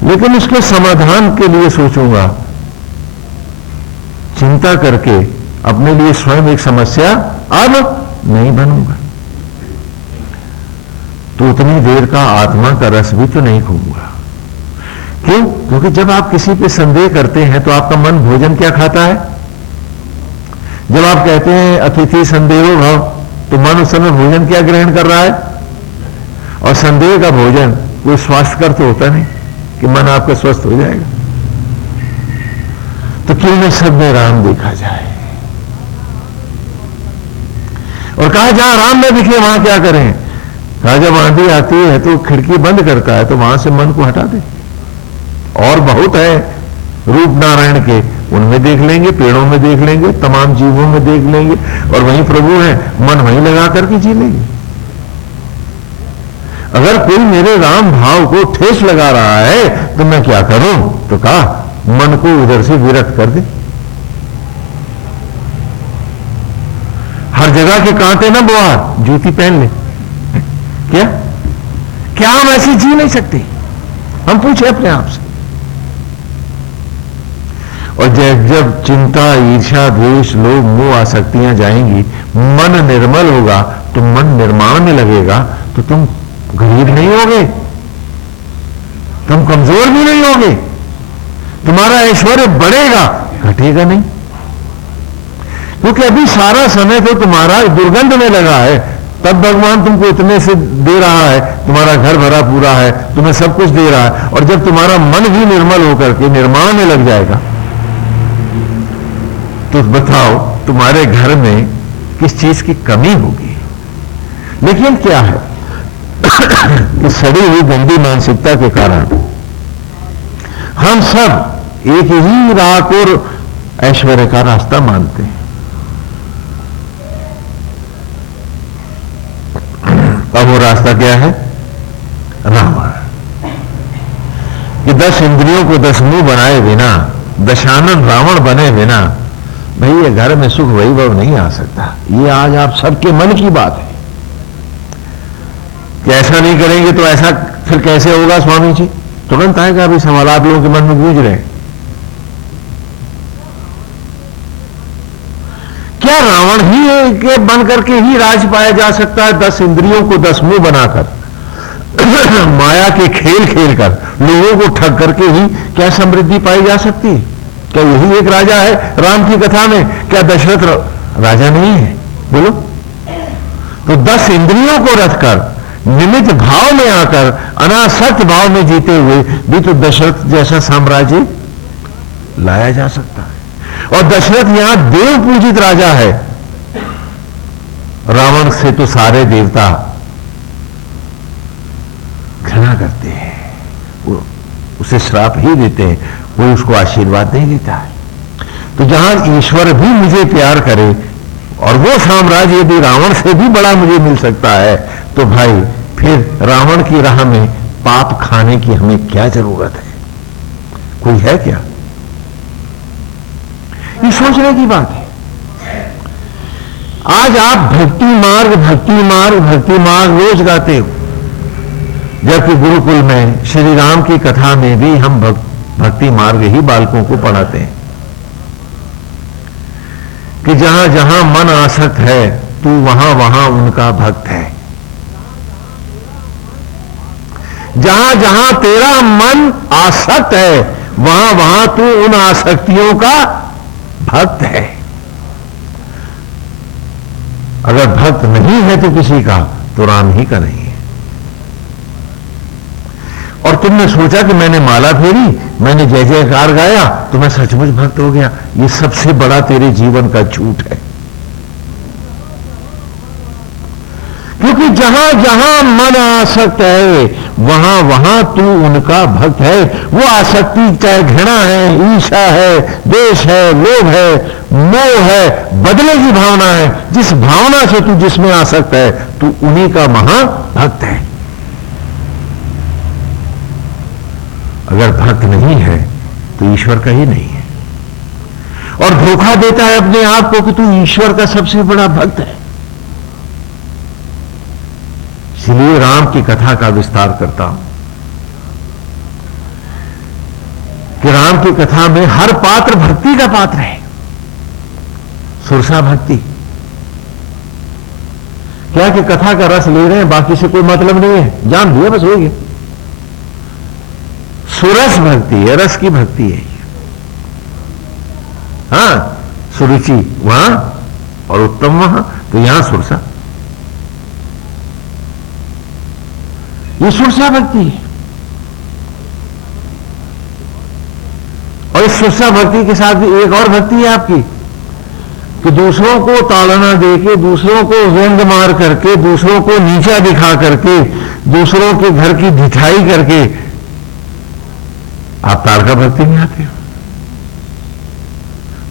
लेकिन उसके समाधान के लिए सोचूंगा, चिंता करके अपने लिए स्वयं एक समस्या अब नहीं बनूंगा। तो उतनी देर का आत्मा का रस भी तो नहीं खूंगा। क्यों? क्योंकि जब आप किसी पे संदेह करते हैं तो आपका मन भोजन क्या खाता है? जब आप कहते हैं अतिथि संदेहो भव, तो मन उस समय भोजन क्या ग्रहण कर रहा है? और संदेह का भोजन कोई स्वास्थ्यकर तो होता नहीं कि मन आपका स्वस्थ हो जाएगा। तो क्यों न सब में राम देखा जाए, और कहा जहां राम न दिखे वहां क्या करें? कहा जब आंधी आती है तो खिड़की बंद करता है, तो वहां से मन को हटा दे। और बहुत है रूप नारायण के, उनमें देख लेंगे, पेड़ों में देख लेंगे, तमाम जीवों में देख लेंगे, और वहीं प्रभु है, मन वहीं लगा करके जी लेंगे। अगर कोई मेरे राम भाव को ठेस लगा रहा है तो मैं क्या करूं? तो कहा मन को उधर से विरक्त कर दे। हर जगह के कांटे ना बुआ, जूती पहन ले। क्या क्या हम ऐसे जी नहीं सकते? हम पूछे अपने आप से। और जब जब चिंता, ईर्ष्या, द्वेष, लोभ, मोह, आसक्तियां जाएंगी, मन निर्मल होगा, तो मन निर्माण में लगेगा, तो तुम गरीब नहीं होगे, तुम कमजोर भी नहीं होगे, तुम्हारा ऐश्वर्य बढ़ेगा, घटेगा नहीं। क्योंकि अभी सारा समय तो तुम्हारा दुर्गंध में लगा है, तब भगवान तुमको इतने से दे रहा है, तुम्हारा घर भरा पूरा है, तुम्हें सब कुछ दे रहा है। और जब तुम्हारा मन भी निर्मल होकर के निर्माण में लग जाएगा, तो बताओ तुम्हारे घर में किस चीज की कमी होगी? लेकिन क्या है कि सड़ी हुई गंदी मानसिकता के कारण हम सब एक ही राह को ऐश्वर्य का रास्ता मानते हैं। अब वो रास्ता क्या है? रावण। कि 10 इंद्रियों को 10 मुंह बनाए बिना, दशानन रावण बने बिना भाई ये घर में सुख वैभव नहीं आ सकता। ये आज आप सबके मन की बात है कि ऐसा नहीं करेंगे तो ऐसा फिर कैसे होगा स्वामी जी? तुरंत आएगा अभी सवाल आप लोगों के मन में गूंज रहे हैं। क्या रावण ही के बन करके ही राज पाया जा सकता है 10 इंद्रियों को 10 मुंह बनाकर? माया के खेल खेल कर, लोगों को ठग करके ही क्या समृद्धि पाई जा सकती है? क्या यही एक राजा है राम की कथा में? क्या दशरथ राजा नहीं है? बोलो। तो 10 इंद्रियों को रखकर, निमित्त भाव में आकर, अनासक्त भाव में जीते हुए भी तो दशरथ जैसा साम्राज्य लाया जा सकता है। और दशरथ यहां देव पूजित राजा है। रावण से तो सारे देवता घृणा करते हैं, वो उसे श्राप ही देते हैं, कोई उसको आशीर्वाद नहीं देता है। तो जहां ईश्वर भी मुझे प्यार करे और वो साम्राज्य यदि रावण से भी बड़ा मुझे मिल सकता है, तो भाई फिर रावण की राह में पाप खाने की हमें क्या जरूरत है? कोई है क्या? ये सोचने की बात है। आज आप भक्ति मार्ग भक्ति मार्ग भक्ति मार्ग रोज गाते हो, जबकि गुरुकुल में श्री राम की कथा में भी हम भक्ति मार्ग ही बालकों को पढ़ाते हैं कि जहां जहां मन आसक्त है, तू वहां वहां उनका भक्त है। जहां जहां तेरा मन आसक्त है, वहां वहां तू उन आसक्तियों का भक्त है। अगर भक्त नहीं है तो किसी का, तो राम ही का नहीं है। और तुमने सोचा कि मैंने माला फेरी, मैंने जय जयकार गाया तो मैं सचमुच भक्त हो गया। ये सबसे बड़ा तेरे जीवन का झूठ है। क्योंकि जहां जहां मन आसक्त है, वहां वहां तू उनका भक्त है। वो आसक्ति चाहे घृणा है, ईर्ष्या है, द्वेष है, लोभ है, मोह है, बदले की भावना है, जिस भावना से तू जिसमें आसक्त है, तू उन्हीं का महाभक्त है। अगर भक्त नहीं है तो ईश्वर का ही नहीं है, और धोखा देता है अपने आप को कि तू ईश्वर का सबसे बड़ा भक्त है। इसलिए राम की कथा का विस्तार करता हूं कि राम की कथा में हर पात्र भक्ति का पात्र है। सुरसा भक्ति क्या कि कथा का रस ले रहे हैं, बाकी से कोई मतलब नहीं है, जान दिया बस हो गया। सुरस भक्ति है, रस की भक्ति है। हाँ, सुरुचि वहां और उत्तम वहां, तो यहां सुरसा। ये सुरसा भक्ति है। और इस सुरसा भक्ति के साथ भी एक और भक्ति है आपकी, कि दूसरों को ताड़ना देके, दूसरों को व्यंग मार करके, दूसरों को नीचा दिखा करके, दूसरों के घर की ढिठाई करके आप ताड़का भक्ति में आते हो।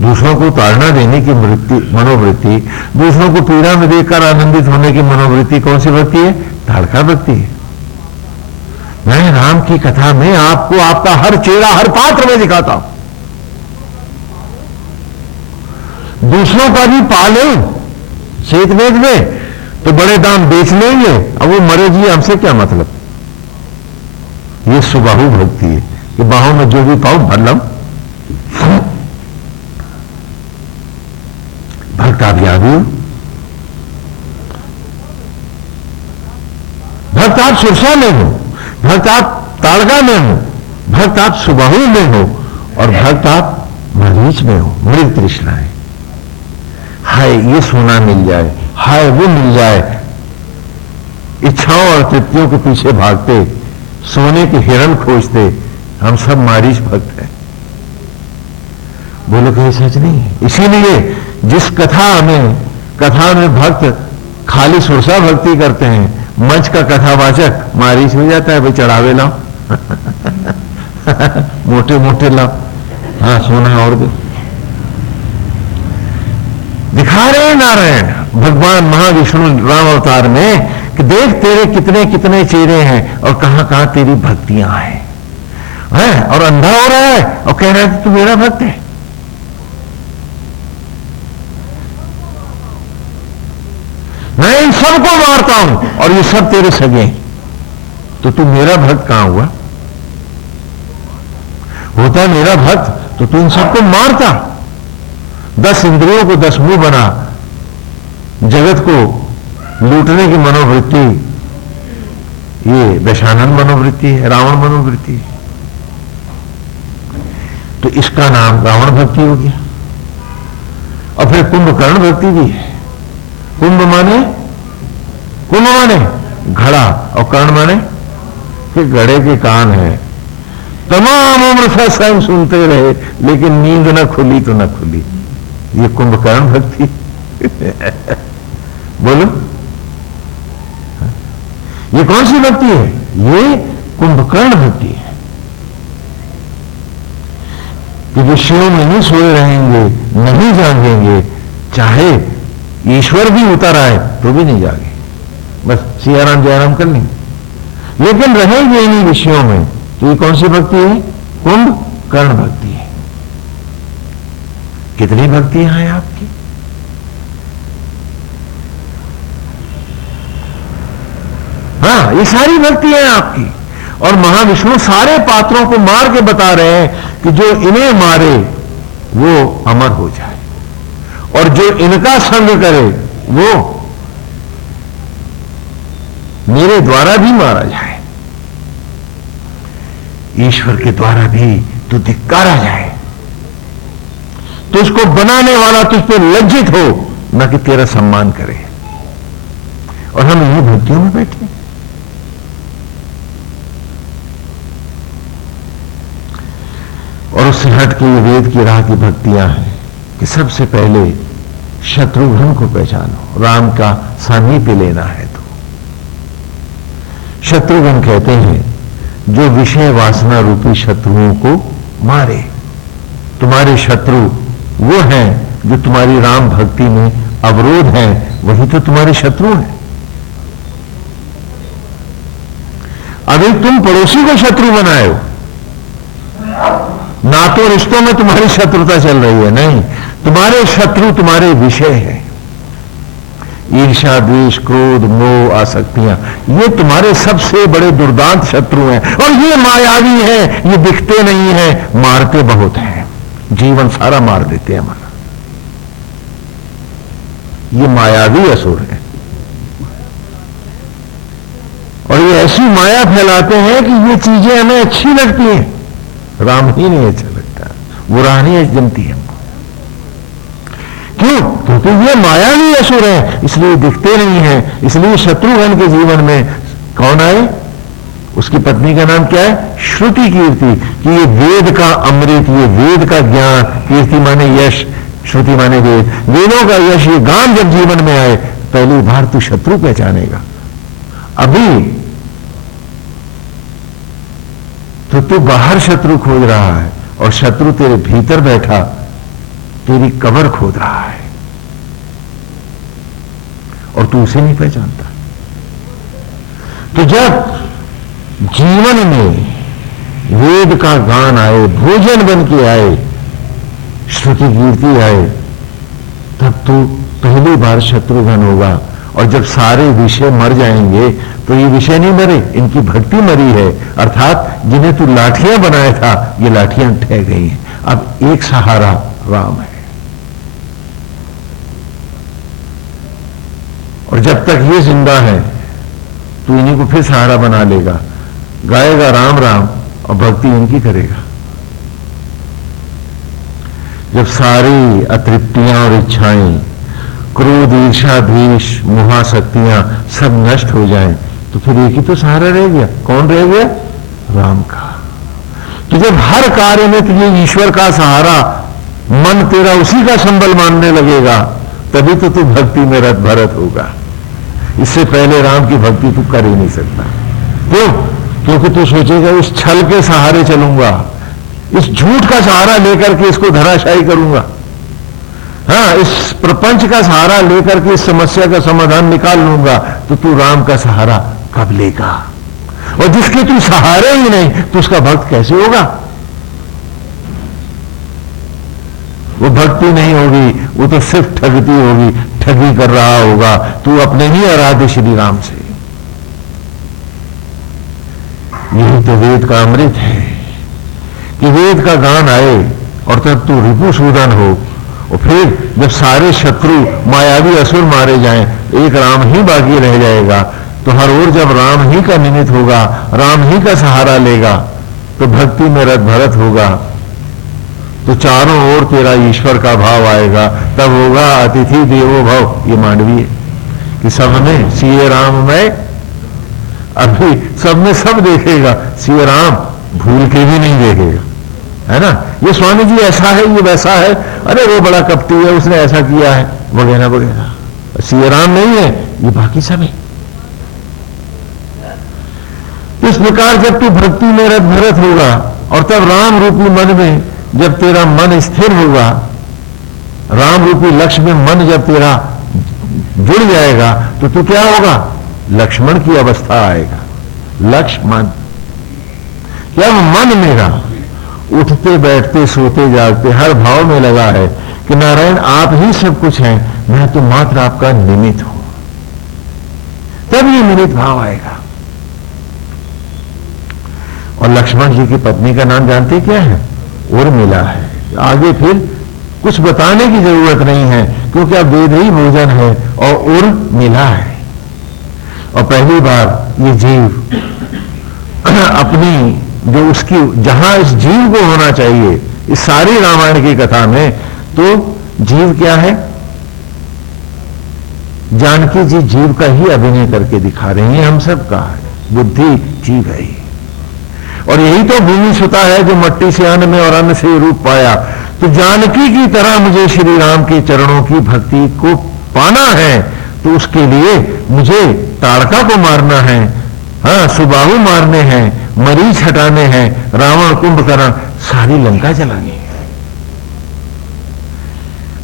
दूसरों को ताड़ना देने की मनोवृत्ति, दूसरों को पीड़ा में देखकर आनंदित होने की मनोवृत्ति कौन सी भक्ति है? ताड़का भक्ति है। मैं राम की कथा में आपको आपका हर चेहरा, हर पात्र में दिखाता हूं। दूसरों का भी पाले शेत वेद में तो बड़े दाम बेच लेंगे, अब वो मरे जी हमसे क्या मतलब। ये सुबाहु भक्ति है कि बाहों में जो भी पाऊं भर लूं। भक्त आप याद हो, भक्त आप सुरसा में हो, भक्त आप ताड़का में हो, भक्त आप सुबाहु में हो, और भक्त आप मरीच में हो। मृग तृष्णा है, हाय ये सोना मिल जाए, हाय वो मिल जाए, इच्छाओं और तृप्तियों के पीछे भागते, सोने के हिरण खोजते। हम सब मारीच भक्त हैं। बोलो कहीं सच नहीं है। इसीलिए जिस कथा में भक्त खाली सुरसा भक्ति करते हैं, मंच का कथावाचक मारीच हो जाता है। भाई चढ़ावे लाओ मोटे मोटे लाओ, हाँ सोना और दो। दिखा रहे हैं नारायण भगवान महाविष्णु राम अवतार में कि देख तेरे कितने कितने चेहरे हैं और कहां कहां तेरी भक्तियां हैं, और अंधा हो रहा है और कह रहा है कि तू मेरा भक्त है। मैं इन सबको मारता हूं और ये सब तेरे सगे हैं, तो तू मेरा भक्त कहां हुआ? होता मेरा भक्त तो तू इन सबको मारता। 10 इंद्रियों को 10 मुंह बना, जगत को लूटने की मनोवृत्ति, ये दशानन मनोवृत्ति है, रावण मनोवृत्ति है। तो इसका नाम रावण भक्ति हो गया। और फिर कुंभकर्ण भक्ति भी है। कुंभ माने घड़ा, और कर्ण माने कि घड़े के कान है। तमाम उम्र सत्संग सुनते रहे लेकिन नींद न खुली तो न खुली। ये कुंभकर्ण भक्ति बोलो, ये कौन सी भक्ति है? ये कुंभकर्ण भक्ति है कि विषयों में नहीं सोए रहेंगे, नहीं जागेंगे, चाहे ईश्वर भी उतर आए तो भी नहीं जागे, बस सियाराम जयराम कर लेंगे, लेकिन रहेंगे इन्हीं विषयों में। तो ये कौन सी भक्ति है? कुंभकर्ण भक्ति है। कितनी भक्तियां हैं आपकी? हाँ, ये सारी भक्तियां हैं आपकी। और महाविष्णु सारे पात्रों को मार के बता रहे हैं कि जो इन्हें मारे वो अमर हो जाए, और जो इनका संग करे वो मेरे द्वारा भी मारा जाए, ईश्वर के द्वारा भी तो धिक्कारा जाए। तो उसको बनाने वाला तुझ पे लज्जित हो, न कि तेरा सम्मान करे। और हम इन्हीं भक्तियों में बैठे। और उससे हट के ये वेद की राह की भक्तियां हैं कि सबसे पहले शत्रुघ्न को पहचानो, राम का सामीप्य लेना है। तो शत्रुघ्न कहते हैं जो विषय वासना रूपी शत्रुओं को मारे। तुम्हारे शत्रु वो हैं जो तुम्हारी राम भक्ति में अवरोध हैं, वही तो तुम्हारे शत्रु हैं। अभी तुम पड़ोसी को शत्रु बनाए हो, ना तो रिश्तों में तुम्हारी शत्रुता चल रही है, नहीं, तुम्हारे शत्रु तुम्हारे विषय है। ईर्ष्या, द्वेष, क्रोध, मोह, आसक्तियां, ये तुम्हारे सबसे बड़े दुर्दांत शत्रु हैं। और ये मायावी हैं, ये दिखते नहीं हैं, मारते बहुत हैं, जीवन सारा मार देते हैं हमारा। ये मायावी असुर है, और ये ऐसी माया फैलाते हैं कि ये चीजें हमें अच्छी लगती हैं, राम ही नहीं अच्छा लगता, वो राह नहीं जमती है। क्यों? क्योंकि ये मायावी असुर है, इसलिए दिखते नहीं है। इसलिए शत्रुघ्न के जीवन में कौन आए? उसकी पत्नी का नाम क्या है? श्रुति कीर्ति। कि ये वेद का अमृत, ये वेद का ज्ञान, कीर्ति माने यश, श्रुति माने वेद, वेदों का यश, ये गान जब जीवन में आए, पहली बार तू शत्रु पहचानेगा। अभी तो तू बाहर शत्रु खोज रहा है, और शत्रु तेरे भीतर बैठा तेरी कब्र खोद रहा है, और तू उसे नहीं पहचानता। तो जब जीवन में वेद का गान आए, भोजन बन के आए, श्रुति कीर्ति आए, तब तू पहली बार शत्रुघ्न होगा। और जब सारे विषय मर जाएंगे तो ये विषय नहीं मरे, इनकी भक्ति मरी है। अर्थात जिन्हें तू लाठियां बनाया था, ये लाठियां ठह गई हैं। अब एक सहारा राम है, और जब तक ये जिंदा है तो इन्हीं को फिर सहारा बना लेगा, गाएगा राम राम, और भक्ति इनकी करेगा। जब सारी अतृप्तियां और इच्छाएं, क्रोध, ईर्ष्या, द्वेष, मोहासक्तियां सब नष्ट हो जाएं, तो फिर एक ही तो सहारा रह गया। कौन रह गया? राम का। तो जब हर कार्य में तुझे ईश्वर का सहारा, मन तेरा उसी का संबल मानने लगेगा, तभी तो तू भक्ति में रत भरत होगा। इससे पहले राम की भक्ति तू कर ही नहीं सकता। क्यों? क्योंकि तू सोचेगा इस छल के सहारे चलूंगा, इस झूठ का सहारा लेकर के इसको धराशायी करूंगा, हाँ, इस प्रपंच का सहारा लेकर के इस समस्या का समाधान निकाल लूंगा, तो तू राम का सहारा कब लेगा? और जिसके तू सहारे ही नहीं, तो उसका भक्त कैसे होगा? वो भक्ति नहीं होगी, वो तो सिर्फ ठगती होगी, ठगी कर रहा होगा तू अपने ही आराध्य श्री राम से। यही तो वेद का अमृत है कि वेद का गान आए, और तब तू रिपुसूदन हो, और फिर जब सारे शत्रु मायावी असुर मारे जाएं, एक राम ही बाकी रह जाएगा, तो हर ओर जब राम ही का निमित्त होगा, राम ही का सहारा लेगा, तो भक्ति में रत भरत होगा, तो चारों ओर तेरा ईश्वर का भाव आएगा, तब होगा अतिथि देवो भव। ये मांडवीय कि सब में सीए राम में, अभी सब में सब देखेगा, सीए राम भूल के भी नहीं देखेगा, है ना। ये स्वामी जी ऐसा है, ये वैसा है, अरे वो बड़ा कपटी है, उसने ऐसा किया है, वगैरह वगैरह। सीए राम नहीं है, ये बाकी सब है। इस प्रकार जब तू भक्ति में रत भरत होगा, और तब राम रूपी मन में जब तेरा मन स्थिर होगा, राम रूपी लक्ष्य में मन जब तेरा जुड़ जाएगा, तो तू क्या होगा, लक्ष्मण की अवस्था आएगा। लक्ष्मण क्या, मन मेरा उठते बैठते सोते जागते हर भाव में लगा है कि नारायण आप ही सब कुछ हैं, मैं तो मात्र आपका निमित्त हूं। तब ये निमित्त भाव आएगा। और लक्ष्मण जी की पत्नी का नाम जानते क्या है, उर्मिला है। आगे फिर कुछ बताने की जरूरत नहीं है, क्योंकि अब वेद ही भोजन है और उर्मिला है। और पहली बार ये जीव अपनी जो उसकी, जहां इस जीव को होना चाहिए इस सारी रामायण की कथा में, तो जीव क्या है, जानकी जी जीव का ही अभिनय करके दिखा रही हैं। हम सब का बुद्धि जीव है, और यही तो भूमि सुता है जो मट्टी से अन्न में और अन्न से रूप पाया। तो जानकी की तरह मुझे श्री राम के चरणों की भक्ति को पाना है, तो उसके लिए मुझे ताड़का को मारना है, हाँ सुबाहु मारने हैं, मरीच हटाने हैं, रावण कुंभकर्ण सारी लंका जलानी है।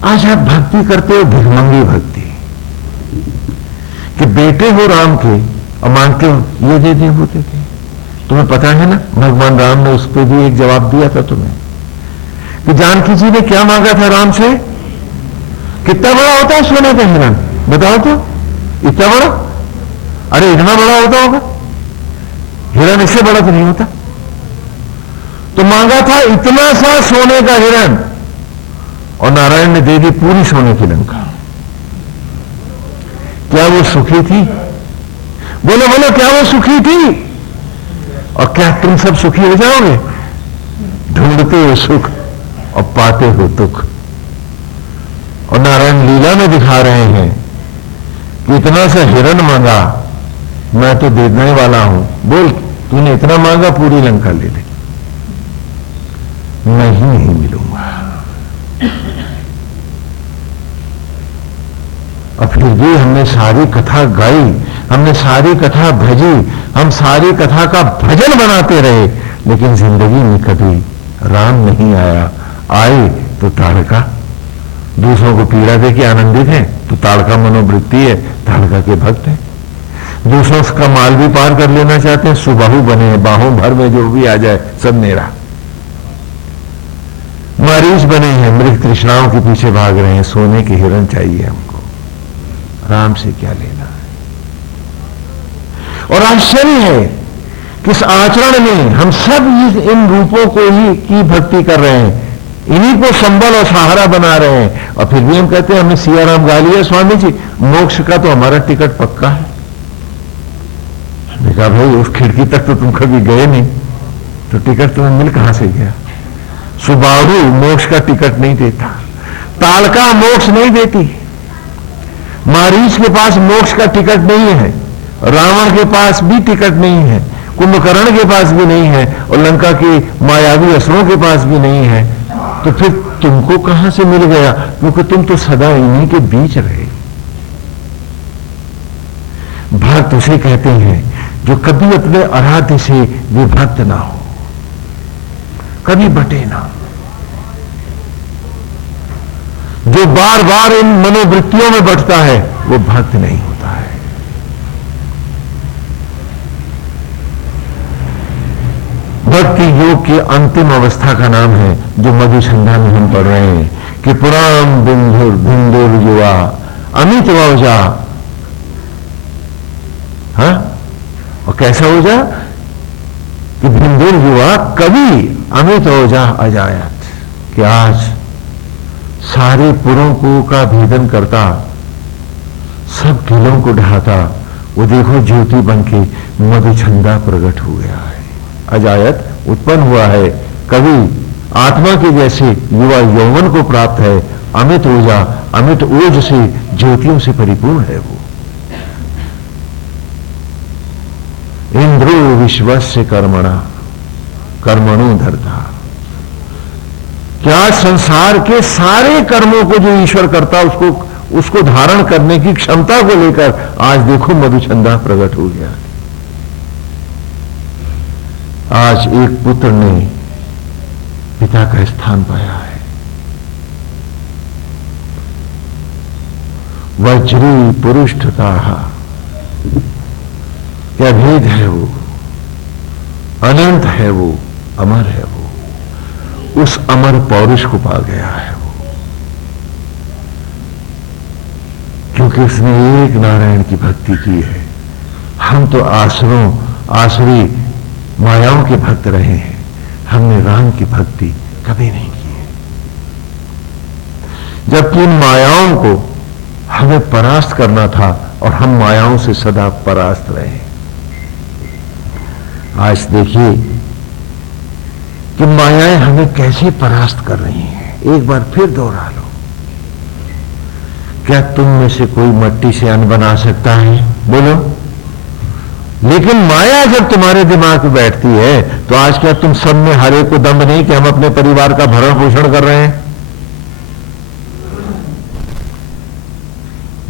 आज आप भक्ति करते हो भिखमंगी भक्ति, कि बेटे हो राम के और मांगते हो ये दे दे वो दे दे। तुम्हें पता है ना, भगवान राम ने उस पर भी एक जवाब दिया था तुम्हें, कि जानकी जी ने क्या मांगा था राम से। कितना बड़ा होता है सोने का हिरण, बताओ तो, इतना बड़ा, अरे इतना बड़ा होता होगा हिरण, इससे बड़ा तो नहीं होता। तो मांगा था इतना सा सोने का हिरण, और नारायण ने दे दी पूरी सोने की लंका। क्या वो सुखी थी? बोलो बोलो, क्या वो सुखी थी? और क्या तुम सब सुखी हो जाओगे? ढूंढते हो सुख और पाते हो दुख। और नारायण लीला में दिखा रहे हैं कि इतना सा हिरण मांगा, मैं तो देने वाला हूं। बोल, तूने इतना मांगा, पूरी लंका ले ले, मैं ही नहीं मिलूंगा। और फिर भी हमने सारी कथा गाई, हमने सारी कथा भजी, हम सारी कथा का भजन बनाते रहे, लेकिन जिंदगी में कभी राम नहीं आया। आए तो ताड़का, दूसरों को पीड़ा दे के आनंदित है, तो ताड़का मनोवृत्ति है, ताड़का के भक्त है। दूसरों का माल भी पार कर लेना चाहते हैं, सुबाहु बने हैं, बाहों भर में जो भी आ जाए सब मेरा। मरीच बने हैं, मृग तृष्णाओं के पीछे भाग रहे हैं, सोने के हिरण चाहिए हमको, राम से क्या लेना है। और आश्चर्य है कि इस आचरण में हम सब इन रूपों को ही की भक्ति कर रहे हैं, इन्हीं को संबल और सहारा बना रहे हैं, और फिर भी हम कहते हैं हमें सिया राम गा लिया। स्वामी जी, मोक्ष का तो हमारा टिकट पक्का है। कहा भाई उस खिड़की तक तो तुम कभी गए नहीं, तो टिकट तुम्हें मिल कहां से गया? सुबाहु मोक्ष का टिकट नहीं देता, ताड़का मोक्ष नहीं देती, मारीच के पास मोक्ष का टिकट नहीं है, रावण के पास भी टिकट नहीं है, कुंभकर्ण के पास भी नहीं है, और लंका के मायावी असुरों के पास भी नहीं है। तो फिर तुमको कहां से मिल गया? क्योंकि तुम तो सदा इन्हीं के बीच रहे। भक्त उसे कहते हैं जो कभी अपने आराध्य से विभक्त ना हो, कभी बटे ना, जो बार बार इन मनोवृत्तियों में बटता है वो भक्त नहीं होता है। भक्ति योग की अंतिम अवस्था का नाम है जो मधुसंधा में हम पढ़ रहे हैं कि पुराण बिंदुर युवा अमित वजा। हाँ, और कैसा हो जा कि बिंदुर युवा कवि अमित ओजा अजायत, कि आज सारे पुरों को का भेदन करता, सब किलों को ढहाता, वो देखो ज्योति बन के मधुछंदा प्रकट हो गया है, अजायत उत्पन्न हुआ है। कभी आत्मा के जैसे युवा यौवन को प्राप्त है, अमित ऊर्जा अमित ओज से ज्योतियों से परिपूर्ण है वो। इंद्रो विश्वस्य कर्मणा कर्मणो धर्ता। क्या संसार के सारे कर्मों को जो ईश्वर करता उसको धारण करने की क्षमता को लेकर आज देखो मधुछंदा प्रकट हो गया। आज एक पुत्र ने पिता का स्थान पाया है। वज्री पुरुषता, क्या भेद है वो, अनंत है वो, अमर है वो, उस अमर पौरुष को पा गया है वो, क्योंकि उसने एक नारायण की भक्ति की है। हम तो आसुरी मायाओं के भक्त रहे हैं, हमने राम की भक्ति कभी नहीं की है। जबकि इन मायाओं को हमें परास्त करना था और हम मायाओं से सदा परास्त रहे। आज देखिए कि मायाएं हमें कैसे परास्त कर रही हैं। एक बार फिर दोहरा लो, क्या तुम में से कोई मट्टी से अन्न बना सकता है? बोलो। लेकिन माया जब तुम्हारे दिमाग में बैठती है तो आज क्या तुम सब में हर एक को दम नहीं कि हम अपने परिवार का भरण पोषण कर रहे हैं?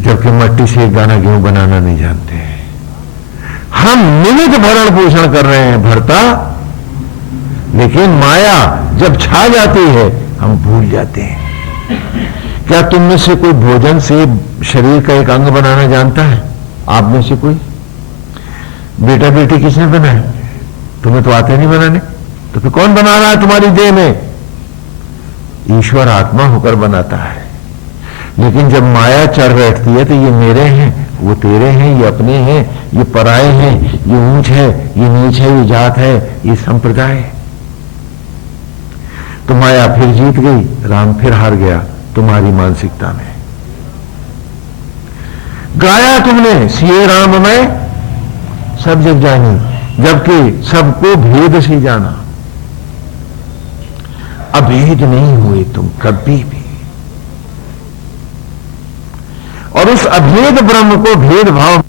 जबकि मट्टी से एक दाना गेहूं बनाना नहीं जानते हैं। हम निमित्त भरण पोषण कर रहे हैं भरता, लेकिन माया जब छा जाती है हम भूल जाते हैं। क्या तुम में से कोई भोजन से शरीर का एक अंग बनाना जानता है? आप में से कोई? बेटा बेटी किसने बनाए? तुम्हें तो आते नहीं बनाने, तो फिर कौन बना रहा है तुम्हारी देह में? ईश्वर आत्मा होकर बनाता है। लेकिन जब माया चढ़ बैठती है तो ये मेरे हैं, वो तेरे हैं, ये अपने हैं, ये पराये हैं, ये ऊंच है, ये नीच है, ये जात है, ये संप्रदाय है। तो माया फिर जीत गई, राम फिर हार गया तुम्हारी मानसिकता में। गाया तुमने सिए राम में सब जग जानी, जबकि सबको भेद से जाना। अभेद नहीं हुए तुम कभी भी, और उस अभेद ब्रह्म को भेदभाव